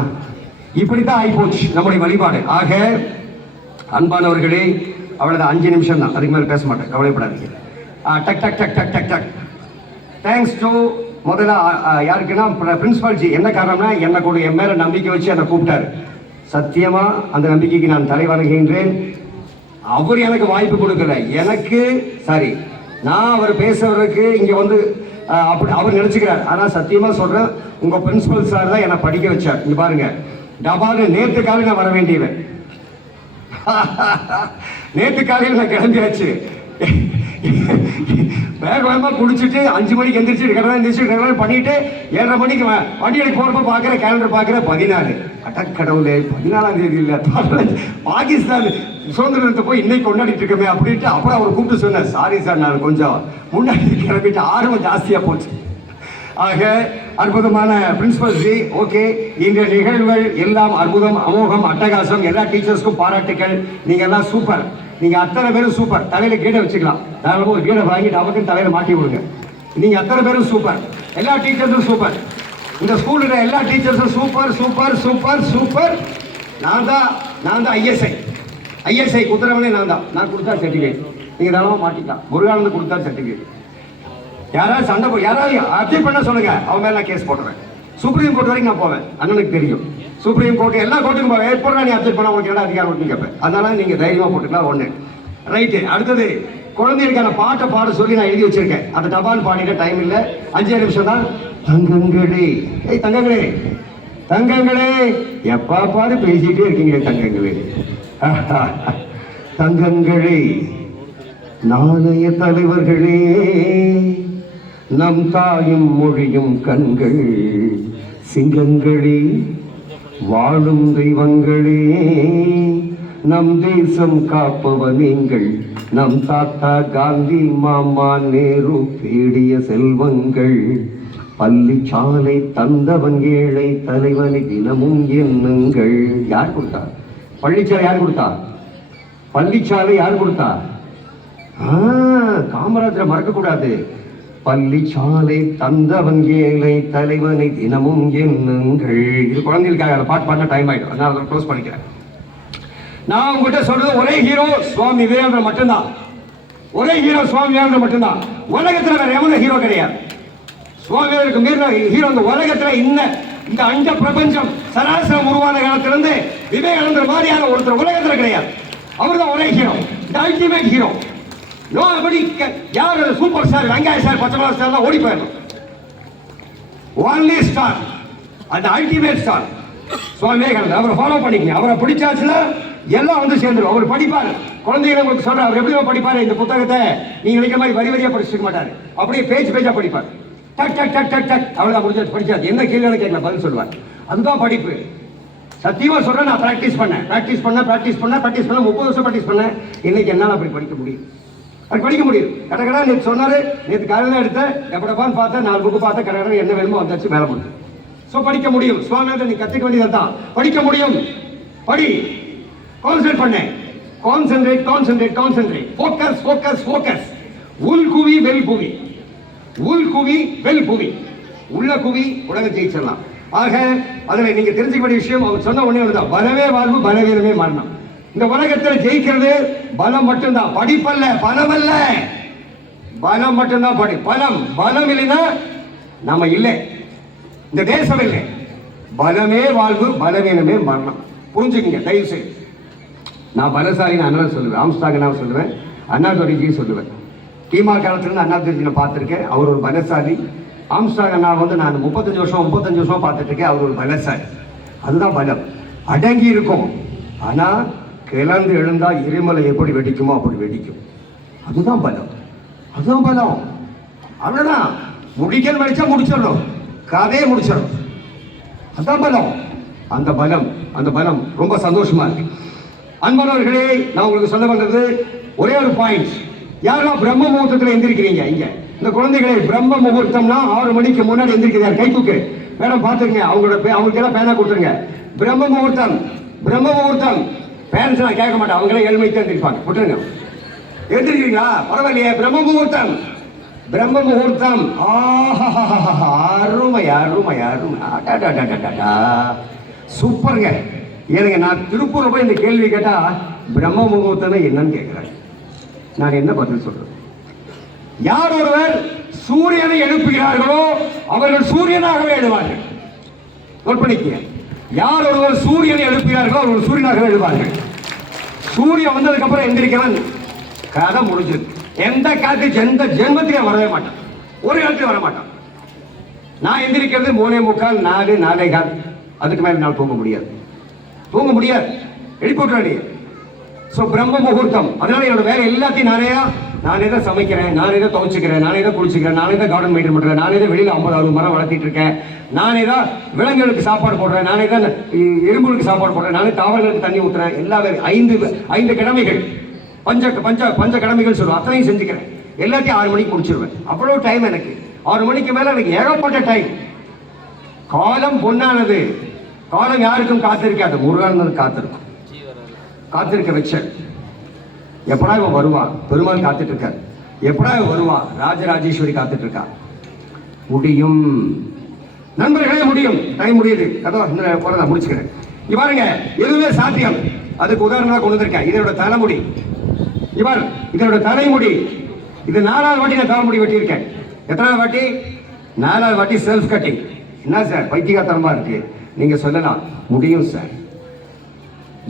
இப்படி தான் ஆகிப்போச்சு நம்முடைய வழிபாடு. ஆக அன்பானவர்களே, அவ்வளோதான், 5 நிமிஷம் தான், அதுக்கு மேலே பேச மாட்டேன், கவலைப்படாதீங்க. டக் டக் டக் டக் டக் டக். தேங்க்ஸ் டு முதல்ல யாருக்குன்னா பிரின்சிபால் ஜி. என்ன காரணம்னா, என்னை கூட என் மேலே நம்பிக்கை வச்சு என்னை கூப்பிட்டாரு. சத்தியமாக அந்த நம்பிக்கைக்கு நான் தலைவணங்குகின்றேன். அவர் எனக்கு வாய்ப்பு கொடுக்கல, எனக்கு சரி, நான் அவர் பேசுறதுக்கு இங்கே வந்து அப்படி அவர் நினச்சிக்கிறார். ஆனால் சத்தியமாக சொல்கிறேன், உங்கள் பிரின்சிபல் சார் தான் என்னை படிக்க வச்சார். இங்கே பாருங்கள், டபாலு நேற்று காலையில் நான் வர வேண்டியவன், நேற்று காலையில் நான் கிளம்பியாச்சு. வேகமாக குடிச்சிட்டு 5 மணிக்கு எந்திரிச்சு பண்ணிட்டு 7:30 மணிக்கு வண்டி எடுக்க போகிறப்ப பார்க்குறேன், கேலண்டர் பார்க்குறேன் 14. அடக்கடவுளே, 14ஆம் தேதி இல்லை, பாகிஸ்தான் சுதந்திரத்தை போய் இன்னைக்கு கொண்டாடிட்டு இருக்கமே அப்படின்ட்டு அப்புறம் அவர் கூப்பிட்டு சொன்னார், சாரி சார் நான் கொஞ்சம் முன்னாடி கிளம்பிட்டு ஆர்வம் ஜாஸ்தியாக போச்சு. ஆக அற்புதமான பிரின்சிபல் ஜி. ஓகே, இந்த நிகழ்வுகள் எல்லாம் அற்புதம், அமோகம், அட்டகாசம். எல்லா டீச்சர்ஸ்க்கும் பாராட்டுக்கள். நீங்கள் எல்லாம் சூப்பர், நீங்கள் அத்தனை பேரும் சூப்பர். தலையில் கீழே வச்சுக்கலாம், தாராளமாக ஒரு கீழே வாங்கி நமக்கு தலையில் மாட்டி விடுங்க. நீங்கள் அத்தனை பேரும் சூப்பர், எல்லா டீச்சர்ஸும் சூப்பர். இந்த ஸ்கூலில் எல்லா டீச்சர்ஸும் சூப்பர் சூப்பர் சூப்பர் சூப்பர். நான் தான் ஐஎஸ்ஐ குத்துறவனே நான் கொடுத்தா சர்டிஃபிகேட். நீங்கள் தாராளமாக மாட்டிக்கலாம். முருகானந்து கொடுத்தா சர்டிஃபிகேட். யாராவது சண்டை யாராவது அப்ஜெக்ட் பண்ண சொல்லுங்க, அவன் மேலே நான் கேஸ் போடுறேன். சுப்ரீம் கோர்ட் வரைக்கும் நான் போவேன், அண்ணனுக்கு தெரியும். சுப்ரீம் கோர்ட் எல்லா கோர்ட்டுக்கும் போவேன். எப்போ நீ அப்ஜெக்ட் பண்ண உங்களுக்கு என்ன அதிகாரம் இருக்குன்னு கேட்பேன். அதனால நீங்கள் தைரியமாக போட்டுக்கலாம். ஒன்று ரைட்டு. அடுத்தது, குழந்தைகளுக்கான பாட்டை பாட சொல்லி நான் எழுதி வச்சிருக்கேன். அந்த டபால் பாடிட்ட டைம் இல்லை, 5 நிமிஷம் தான். தங்கங்களே, தங்கங்களே, எப்பா பாடு பேசிட்டே இருக்கீங்க தங்கங்களே. தங்கங்களே, நாளைய தலைவர்களே, நம் தாயும் மொழியும் கண்கள், சிங்கங்களே, வாழும் தெய்வங்களே, நம் தேசம் காப்பவர் நீங்கள், நம் தாத்தா காந்தி மாமா நேரு தேடிய செல்வங்கள், பள்ளிச்சாலை தந்தவன் ஏழை தலைவனை தினமும் எண்ணுங்கள். யார் கொடுத்தா பள்ளிச்சாலை? யார் கொடுத்தா பள்ளிச்சாலை? யார் கொடுத்தா? காமராஜரை மறக்கக்கூடாது. பள்ளிச்சாலை தந்தவன் ஏழை தலைவனை தினமும் எண்ணுங்கள். இது குழந்தைகளுக்காக பாட்டு பாடின டைம் ஆயிடும், அதனால அதை க்ளோஸ் பண்ணிக்கிறேன். நான் உங்ககிட்ட சொல்றது ஒரே ஹீரோ சுவாமி விவேகானந்தர் மட்டும்தான். ஒரே ஹீரோ சுவாமி விவேகானந்தர் மட்டும்தான். உலகத்தில் வேற எவனும் ஹீரோ கிடையாது. சுவாமி விவேகானந்தருக்கு மீறின ஹீரோ இந்த உலகத்தில் இந்த அண்ட பிரபஞ்சம் சராசரம் உருவான காலத்திலிருந்து விவேகானந்தர் மாதிரியான ஒருத்தர் உலகத்தில் கிடையாது. அவர் தான் ஒரே hero, the ultimate hero. Nobody. யார் சூப்பர் ஸ்டார்? வெங்காய சார், பச்சைமலா ஸ்டார் ஓடி போயிடணும். ஒன்லி ஸ்டார், அந்த அல்டிமேட் ஸ்டார் சுவாமி விவேகானந்தர். அவரை ஃபாலோ பண்ணிக்கங்க. அவரை பிடிச்சாச்சுன்னா எல்லாம் வந்து சேர்ந்துடும். அவர் படிப்பார். குழந்தைகளை உங்களுக்கு சொல்ற, அவர் எப்படி படிப்பாரு? இந்த புத்தகத்தை நீங்க நினைக்கிற மாதிரி வரி வரியா படிச்சுக்க மாட்டாரு, அப்படியே பேஜா படிப்பார். டக் டக் டக் டக் டக், அவ்வளவுதான் முடிஞ்சாச்சு, படிச்சாச்சு. என்ன கேள்வி கேட்கல பதில் சொல்லுவார். அதுதான் படிப்பு. சத்தியமா சொல்றேன், நான் ப்ராக்டிஸ் பண்ண 30 வருஷம் ப்ராக்டிஸ் பண்ணேன். இன்னைக்கு என்னால் அப்படி படிக்க முடியும், அது படிக்க முடியும். கடை நேற்று சொன்னாரு, நேற்று காலையில் எடுத்தேன், எப்படப்பான்னு பார்த்தேன், 4 புக்கு பார்த்தேன், கடை என்ன வேணுமோ வந்தாச்சு, மேலே முடியும். ஸோ படிக்க முடியும். சுவாமி நீ கற்றுக்க வேண்டியது தான், படிக்க முடியும். படி, கான்சென்ட்ரேட் பண்ண, கான்சென்ட்ரேட், ஃபோக்கஸ். உள் குவி வெல் குவி, உள்ள குவி உலக ஜெயிச்சிடலாம். ஆக அதில் நீங்க தெரிஞ்சுக்க வேண்டிய விஷயம், அவர் சொன்ன உடனே தான், பலவே வாழ்வு பலவீனமே மரணம். இந்த உலகத்தில் ஜெயிக்கிறது பலம் மட்டும்தான், படிப்பல்ல, பலம் அல்ல. பலம் மட்டும்தான் பலம் இல்லைன்னா நம்ம இல்லை, இந்த தேசம் இல்லை. பலமே வாழ்வு பலவீனமே மரணம். புரிஞ்சுக்கங்க தயவு செய்து. நான் பலசாலின்னு அண்ணன் சொல்லுவேன், ஆம்ஸ்டாங்கனாவை சொல்லுவேன், அண்ணாதுரைஜியும் சொல்லுவேன். கீமா காலத்துலேருந்து அண்ணாதுரைஜி நான் பார்த்துருக்கேன், அவர் ஒரு பலசாலி. ஆம்ஸ்டாங்கனா நான் 35 வருஷம் பார்த்துட்டு இருக்கேன், அவர் ஒரு பலசாலி. அதுதான் பலம். அடங்கி இருக்கும், ஆனால் கிளந்து எழுந்தா எரிமலை எப்படி வெடிக்குமோ அப்படி வெடிக்கும். அதுதான் பலம், அதுதான் பலம். அவ்வளவுதான். முடிக்கல் வடிச்சா முடிச்சிடணும், கதையை முடிச்சிடணும். அதான் பலம். அந்த பலம் ரொம்ப சந்தோஷமா இருக்கு. அன்பானவர்களே, நான் உங்களுக்கு சொல்ல வந்தது ஒரே ஒரு பாயிண்ட். யாரெல்லாம் பிரம்ம முகூர்த்தத்தில் எந்திரிக்கிறீங்க? இங்க இந்த குழந்தைகளை பிரம்ம முகூர்த்தம்னா 6 மணிக்கு முன்னாடி எந்திரிக்கிறார். கை தூக்கு மேடம், பார்த்துருங்க. அவங்களுக்கு எல்லாம் பேனா கொடுத்துருங்க. பிரம்ம முகூர்த்தம் பேரண்ட்ஸ் நான் கேட்க மாட்டேன், அவங்களே 7 மணிக்கு எந்திரிப்பாங்க. விட்டுருங்க. எந்திரிக்கிறீங்களா? பரவாயில்லையே. பிரம்ம முகூர்த்தம் அருமை அருமை அருமை, சூப்பருங்க. ஏனுங்க, நான் திருப்பூர் போய் இந்த கேள்வி கேட்டா பிரம்ம முகூர்த்தம் என்னன்னு கேட்கிறேன். நான் என்ன பதில் சொல்றேன்? யார் ஒருவர் சூரியனை எழுப்புகிறார்களோ அவர்கள் சூரியனாகவே எழுவார்கள். கற்பனைக்கு, யார் ஒருவர் சூரியனை எழுப்புகிறார்களோ அவர்கள் சூரியனாகவே எழுவார்கள். சூரியன் வந்ததுக்கு அப்புறம் எந்திரிக்கிறவன் கதை முடிஞ்சது. எந்த காலத்துக்கு எந்த ஜென்மத்திலே வரவே மாட்டான், ஒரு காலத்தில் வர மாட்டான். நான் எந்திரிக்கிறது 3:45, 4, 4:15. அதுக்கு மேல நான் தூங்க முடியாது. எழுப்பி விட்டுறாடி. ஸோ பிரம்ம முகூர்த்தம். அதனால என்னோட வேலை எல்லாத்தையும் நானே தான் சமைக்கிறேன், நானே தான் துவைச்சிக்கிறேன், நானே தான் குளிச்சுக்கிறேன், நானே தான் கார்டன் மெயின்டைன் பண்ணுறேன், நானே தான் வெளியில் 50-60 மரம் வளர்த்திட்டு இருக்கேன், நானே தான் விலங்குகளுக்கு சாப்பாடு போடுறேன், நானே தான் எறும்புகளுக்கு சாப்பாடு போடுறேன், நானே தாவரங்களுக்கு தண்ணி ஊற்றுறேன். எல்லா வேலையும் 5 கடமைகள், பஞ்ச கடமைகள் சொல்லுவேன். அத்தனையும் செஞ்சுக்கிறேன். எல்லாத்தையும் 6 மணிக்கு முடிச்சிருவேன். அவ்வளோ டைம் எனக்கு. 6 மணிக்கு மேலே எனக்கு ஏகப்பட்ட டைம். காலம் பொன்னானது. காலம் யாருக்கும் காத்திருக்காது, முருகன் காத்திருக்க வச்ச. எப்படா இவன் வருவான்? பெருமாள் காத்துட்டு இருக்கார். எப்படா இவன் வருவான்? ராஜராஜேஸ்வரி காத்துட்டு இருக்கா. முடியும் நண்பர்களே, முடியும். டைம் முடியுது. கதை முடிச்சுக்கிறேன். இவருங்க எதுவுமே சாத்தியம். அதுக்கு உதாரணமாக கொண்டு வந்திருக்கேன். இதோட தலைமுடி, இதோட தலைமுடி. இது 4வது வாட்டி நான் தலைமுடி வெட்டியிருக்கேன். எத்தனாவது வாட்டி? 4வது வாட்டி செல்ஃப் கட்டிங். என்ன சார் பைத்தியகாரமா இருக்கு? நீங்க சொல்லலாம், முடியும் சார்.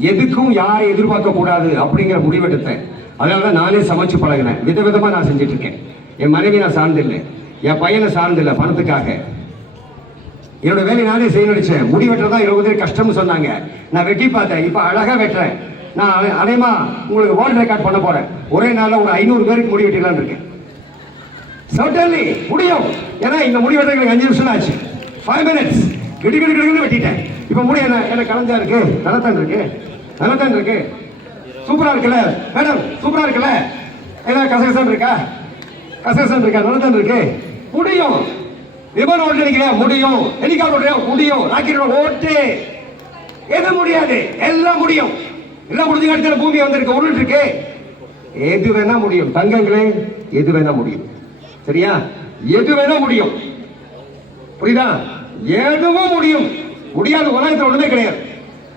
எதுக்கும் யாரை எதிர்பார்க்க கூடாது அப்படிங்கிற முடிவெடுத்தேன். அதனாலதான் நானே சமைச்சு பழகினேன். விதவிதமா நான் செஞ்சுட்டு இருக்கேன். என் மனைவி நான் சார்ந்தில்லை, என் பையனை சார்ந்தில்லை. பணத்துக்காக என்னோட வேலையை நானே செய்ய நினைச்சேன். முடி வெட்டுறதா 20 பேர் கஷ்டம்னு சொன்னாங்க. நான் வெட்டி பார்த்தேன். இப்ப அழகா வெட்டுறேன். நான் அதேமா உங்களுக்கு வேர்ல்ட் ரெக்கார்ட் பண்ண போறேன். ஒரே நாள்ல ஒரு 500 பேருக்கு முடி வெட்டிடலான்னு இருக்கேன். சர்டன்லி முடியும். ஏன்னா இந்த முடி வெட்டுறதுக்கு 5 நிமிஷம் ஆச்சு. 5 minutes கிடுகிடு வெட்டிட்டேன். இப்ப முடி என்ன கலந்தா இருக்கு, நல்லாத்தான் இருக்கு. சூப்பரா இருக்குல்ல மேடம்? சூப்பரா இருக்குல்ல? என்ன கசகசன் இருக்கா? நல்லாத்தான் இருக்கு. முடியும். விமானம் ஓட்டுறீங்க முடியும், ஹெலிகாப்டர் முடியும், ராக்கெட் ஓட்டு. எது முடியாது? எல்லாம் முடியும். எல்லாம் முடிஞ்சு கடிச்ச பூமி வந்திருக்கு, உருட்டு இருக்கு. எது வேணா முடியும் தங்கங்களே, எது வேணா முடியும். சரியா? எது வேணா முடியும். புரியுதா? எதுவும் முடியும். முடியாத உலகத்தில் ஒண்ணுமே கிடையாது.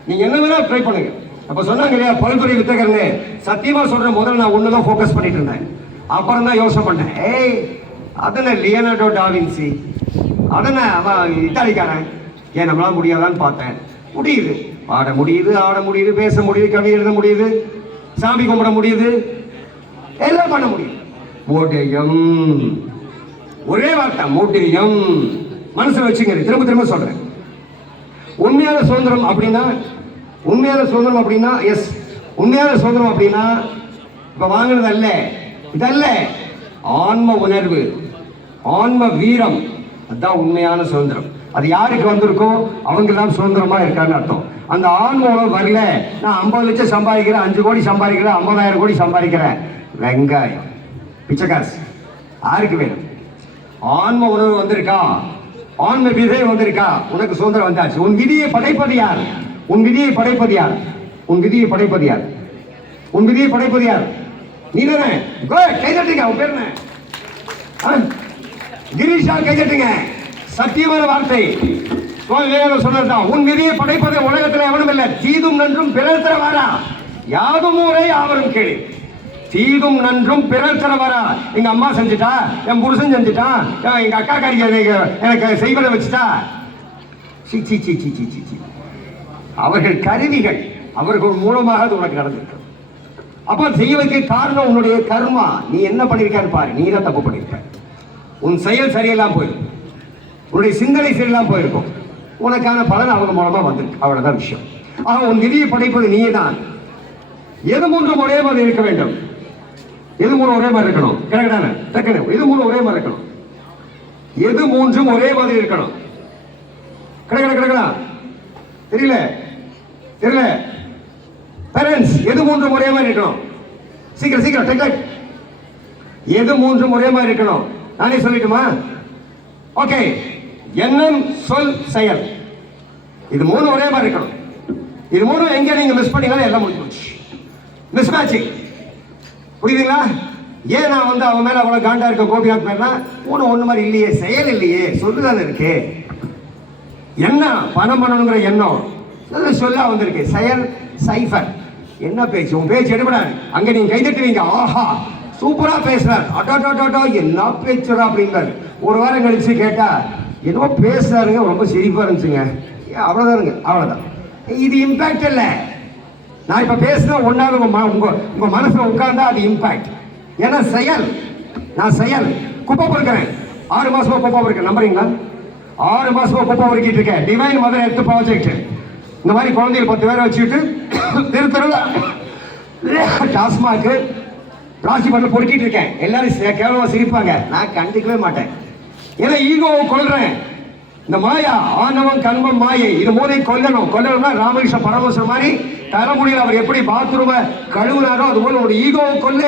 நீங்க என்ன வேணா ட்ரை பண்ணுங்க. அப்ப சொன்னாங்க இல்லையா பல்துறை வித்தகர்னு, சத்தியமா சொல்றேன். முதல்ல நான் ஒண்ணுதான் ஃபோக்கஸ் பண்ணிட்டு இருந்தேன். அப்புறம் தான் யோசனை பண்ணேன். அதன லியோனார்டோ டாவின்சி, அதன அவன் இத்தாலிக்காரன், ஏன் நம்மளால முடியாதான்னு பார்த்தேன். முடியுது. பாட முடியுது, ஆட முடியுது, பேச முடியுது, கவிதை எழுத முடியுது, சாமி கும்பிட முடியுது, எல்லாம் பண்ண முடியும். முடியும். ஒரே வார்த்தை முடியும். மனசுல வச்சுங்க. திரும்ப சொல்றேன். உண்மையான சுதந்திரம் அப்படின்னா எஸ், உண்மையான சுதந்திரம் அப்படின்னா இப்ப வாங்கினது அல்ல, இதல்ல. ஆன்ம உணர்வு, ஆன்ம வீரம், அதுதான் உண்மையான சுதந்திரம். அது யாருக்கு வந்திருக்கோ அவங்க தான் சுதந்திரமா இருக்கான்னு அர்த்தம். அந்த ஆன்ம உணர்வு வரல, நான் 50 லட்சம் சம்பாதிக்கிறேன், 5 கோடி சம்பாதிக்கிறேன், 50,000 கோடி சம்பாதிக்கிறேன், வெங்காயம் பிச்சைக்காசு யாருக்கு வேணும்? ஆன்ம உணர்வு வந்திருக்கா, ஆன்ம விதை வந்திருக்கா, உனக்கு சுதந்திரம் வந்தாச்சு. உன் விதியை படைப்பது யார்? நீ தானே. கை தட்டுங்க. உன் பேர் என்ன? கிரீஷா, கை தட்டுங்க. சத்தியமான வார்த்தை சொன்னதுதான். உன் விதியை படைப்பதை உலகத்தில் எவனும் இல்லை. தீதும் நன்றும் பிறர் தர வாரா, யாதும் ஊரை யாவரும் கேளு. தீதும் நன்றும் பிறர் தர வாரா. எங்க அம்மா செஞ்சுட்டா, என் புருஷன் செஞ்சுட்டான், எங்க அக்கா காரிக்க எனக்கு செய்வதை வச்சுட்டா. அவர்கள் கருவிகள், அவர்கள் மூலமாக அது உனக்கு நடந்திருக்கு. அப்ப செய்வதற்கு காரணம் உன்னுடைய கர்மா. நீ என்ன பண்ணிருக்கான்னு பாரு. நீ தான் தப்பு பண்ணிருக்க. உன் செயல் சரியெல்லாம் போயிருக்கும், உன்னுடைய சிந்தனை சரியெல்லாம் போயிருக்கும். உனக்கான பலன் அவங்க மூலமா வந்திருக்கு. அவ்வளவுதான் விஷயம். ஆக உன் விதியை படைப்பது நீ தான். எது மூன்றும் ஒரே மாதிரி இருக்க வேண்டும். எது மூணு ஒரே மாதிரி இருக்கணும். கடகடான டக்குனு எது மூணு ஒரே மாதிரி இருக்கணும். எது மூன்றும் ஒரே மாதிரி இருக்கணும். கடகடா கடகடா தெரியல தெரியல. பேரண்ட்ஸ் எது மூன்றும் ஒரே மாதிரி இருக்கணும். சீக்கிரம் சீக்கிரம் டக் டக். எது மூன்றும் ஒரே மாதிரி இருக்கணும். நானே சொல்லிட்டுமா? ஓகே. எண்ணம், சொல், செயல், இது மூணு ஒரே மாதிரி இருக்கணும். இது மூணு எங்க நீங்க மிஸ் பண்ணீங்கன்னா எல்லாம் முடிஞ்சு போச்சு. Miss matching. புரியுதுங்களா? ஏன் நான் வந்து அவன் மேல அவ்வளவு காண்டா இருக்க கோபிநாத் மேல மூணு ஒண்ணு மாதிரி இல்லையே, செயல் இல்லையே, சொல்லுதானே இருக்கு. என்ன பணம் பண்ணணுங்கிற எண்ணம் சொல்ல வந்திருக்கு. செயல் சைஃபர். என்ன பேச்சு? உன் பேச்சு எடுபடாது. அங்க நீங்க கைதட்டுவீங்க, ஆஹா சூப்பரா பேசுறாரு, அட்டோ என்ன பேச்சுறா அப்படிங்கிறாரு. ஒரு வாரம் கழிச்சு கேட்டா என்னவோ பேசுறாருங்க, ரொம்ப சிரிப்பா இருந்துச்சுங்க. அவ்வளவுதானுங்க, அவ்வளவுதான். இது இம்பாக்ட் இல்ல. நான் இப்ப பேசுனா ஒன்னாவது உங்க மனசுல உட்கார்ந்தா அது இம்பாக்ட். ஏன்னா செயல். நான் செயல் குப்பை பொறுக்கிறேன். 6 மாசமா குப்பை பொறுக்கிறேன். நம்புறீங்களா? 6 மாசமா குப்பை பொறுக்கிட்டு இருக்கேன். டிவைன் மதர் எடுத்து ப்ராஜெக்ட். இந்த மாதிரி குழந்தைகள் 10 பேரை வச்சுக்கிட்டு தெருத்தருவ டாஸ்மாக்கு ராசி பண்ண பொறுக்கிட்டு இருக்கேன். எல்லாரும் கேவலமா சிரிப்பாங்க. நான் கண்டுக்கவே மாட்டேன். ஏன்னா ஈகோவை கொள்றேன். இந்த மாயா, ஆணவம், கண்மம், மாயை, இது மூணை கொல்லணும்னா ராமகிருஷ்ண பரமஹம்சர் மாதிரி தலைமுடியில் அவர் எப்படி பாத்ரூம கழுவுனாரோ அது போல ஒரு ஈகோவை கொல்ல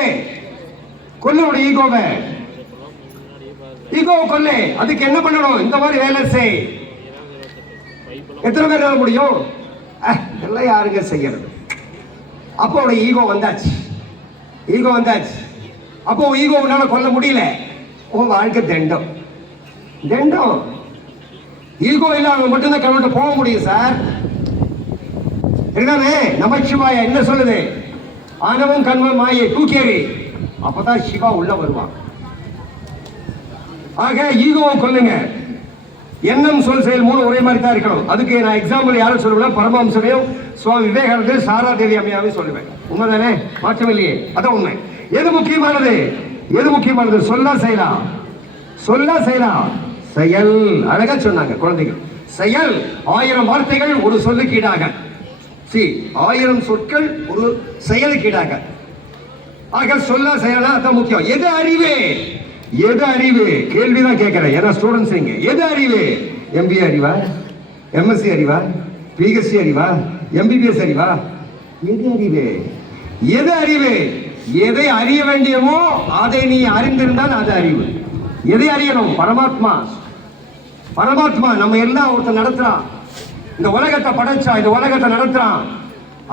ஈகோவை கொல்லே. அதுக்கு என்ன பண்ணணும்? இந்த மாதிரி வேலை செய். எத்தனை பேர் முடியும்? எல்லாம் யாருங்க செய்யறது? அப்போ ஈகோ வந்தாச்சு. அப்போ ஈகோனால கொல்ல முடியல. உன் வாழ்க்கை தண்டம். ஈகோ இல்லாம மட்டும்தான் கடவுள்கிட்ட போக முடியும் சார். சரிதானே? நமச்சிவாய என்ன சொல்லுது? ஆணவம், கண்மம், மாயை தூக்கேறி. அப்பதான் சிவா உள்ள வருவான். ஆக ஈகோவை கொல்லுங்க. எண்ணம், சொல், செயல் மூணு ஒரே மாதிரி தான் இருக்கணும். அதுக்கு நான் எக்ஸாம்பிள் யாரும் சொல்லுவேன்? பரமஹம்சரையும் சுவாமி விவேகானந்தர், சாரா தேவி அம்மையாவையும் சொல்லுவேன். உண்மைதானே? மாற்றம் இல்லையே. அதான் உண்மை. எது முக்கியமானது? சொல்லா செயலா? செயல். அழகா சொன்னாங்க குழந்தைகள். செயல் 1000 வார்த்தைகள் ஒரு சொல்லுக்கு ஈடாக. 1000 சொற்கள் ஒரு செயலுக்கு ஈடாக. ஆக சொல்லா செயலா அதான் முக்கியம். எது அறிவு? கேள்விதான் கேட்கிறேன். ஏன்னா ஸ்டூடெண்ட்ஸ் இங்க எது அறிவு? MBA அறிவா? MSc அறிவா? PhD அறிவா? MBBS அறிவா? எது அறிவு? எதை அறிய வேண்டியமோ அதை நீ அறிந்திருந்தால் அது அறிவு. எதை அறியணும்? பரமாத்மா நம்ம எல்லாம் ஒருத்தர் நடத்துறான். இந்த உலகத்தை படைச்சா, இந்த உலகத்தை நடத்துறான்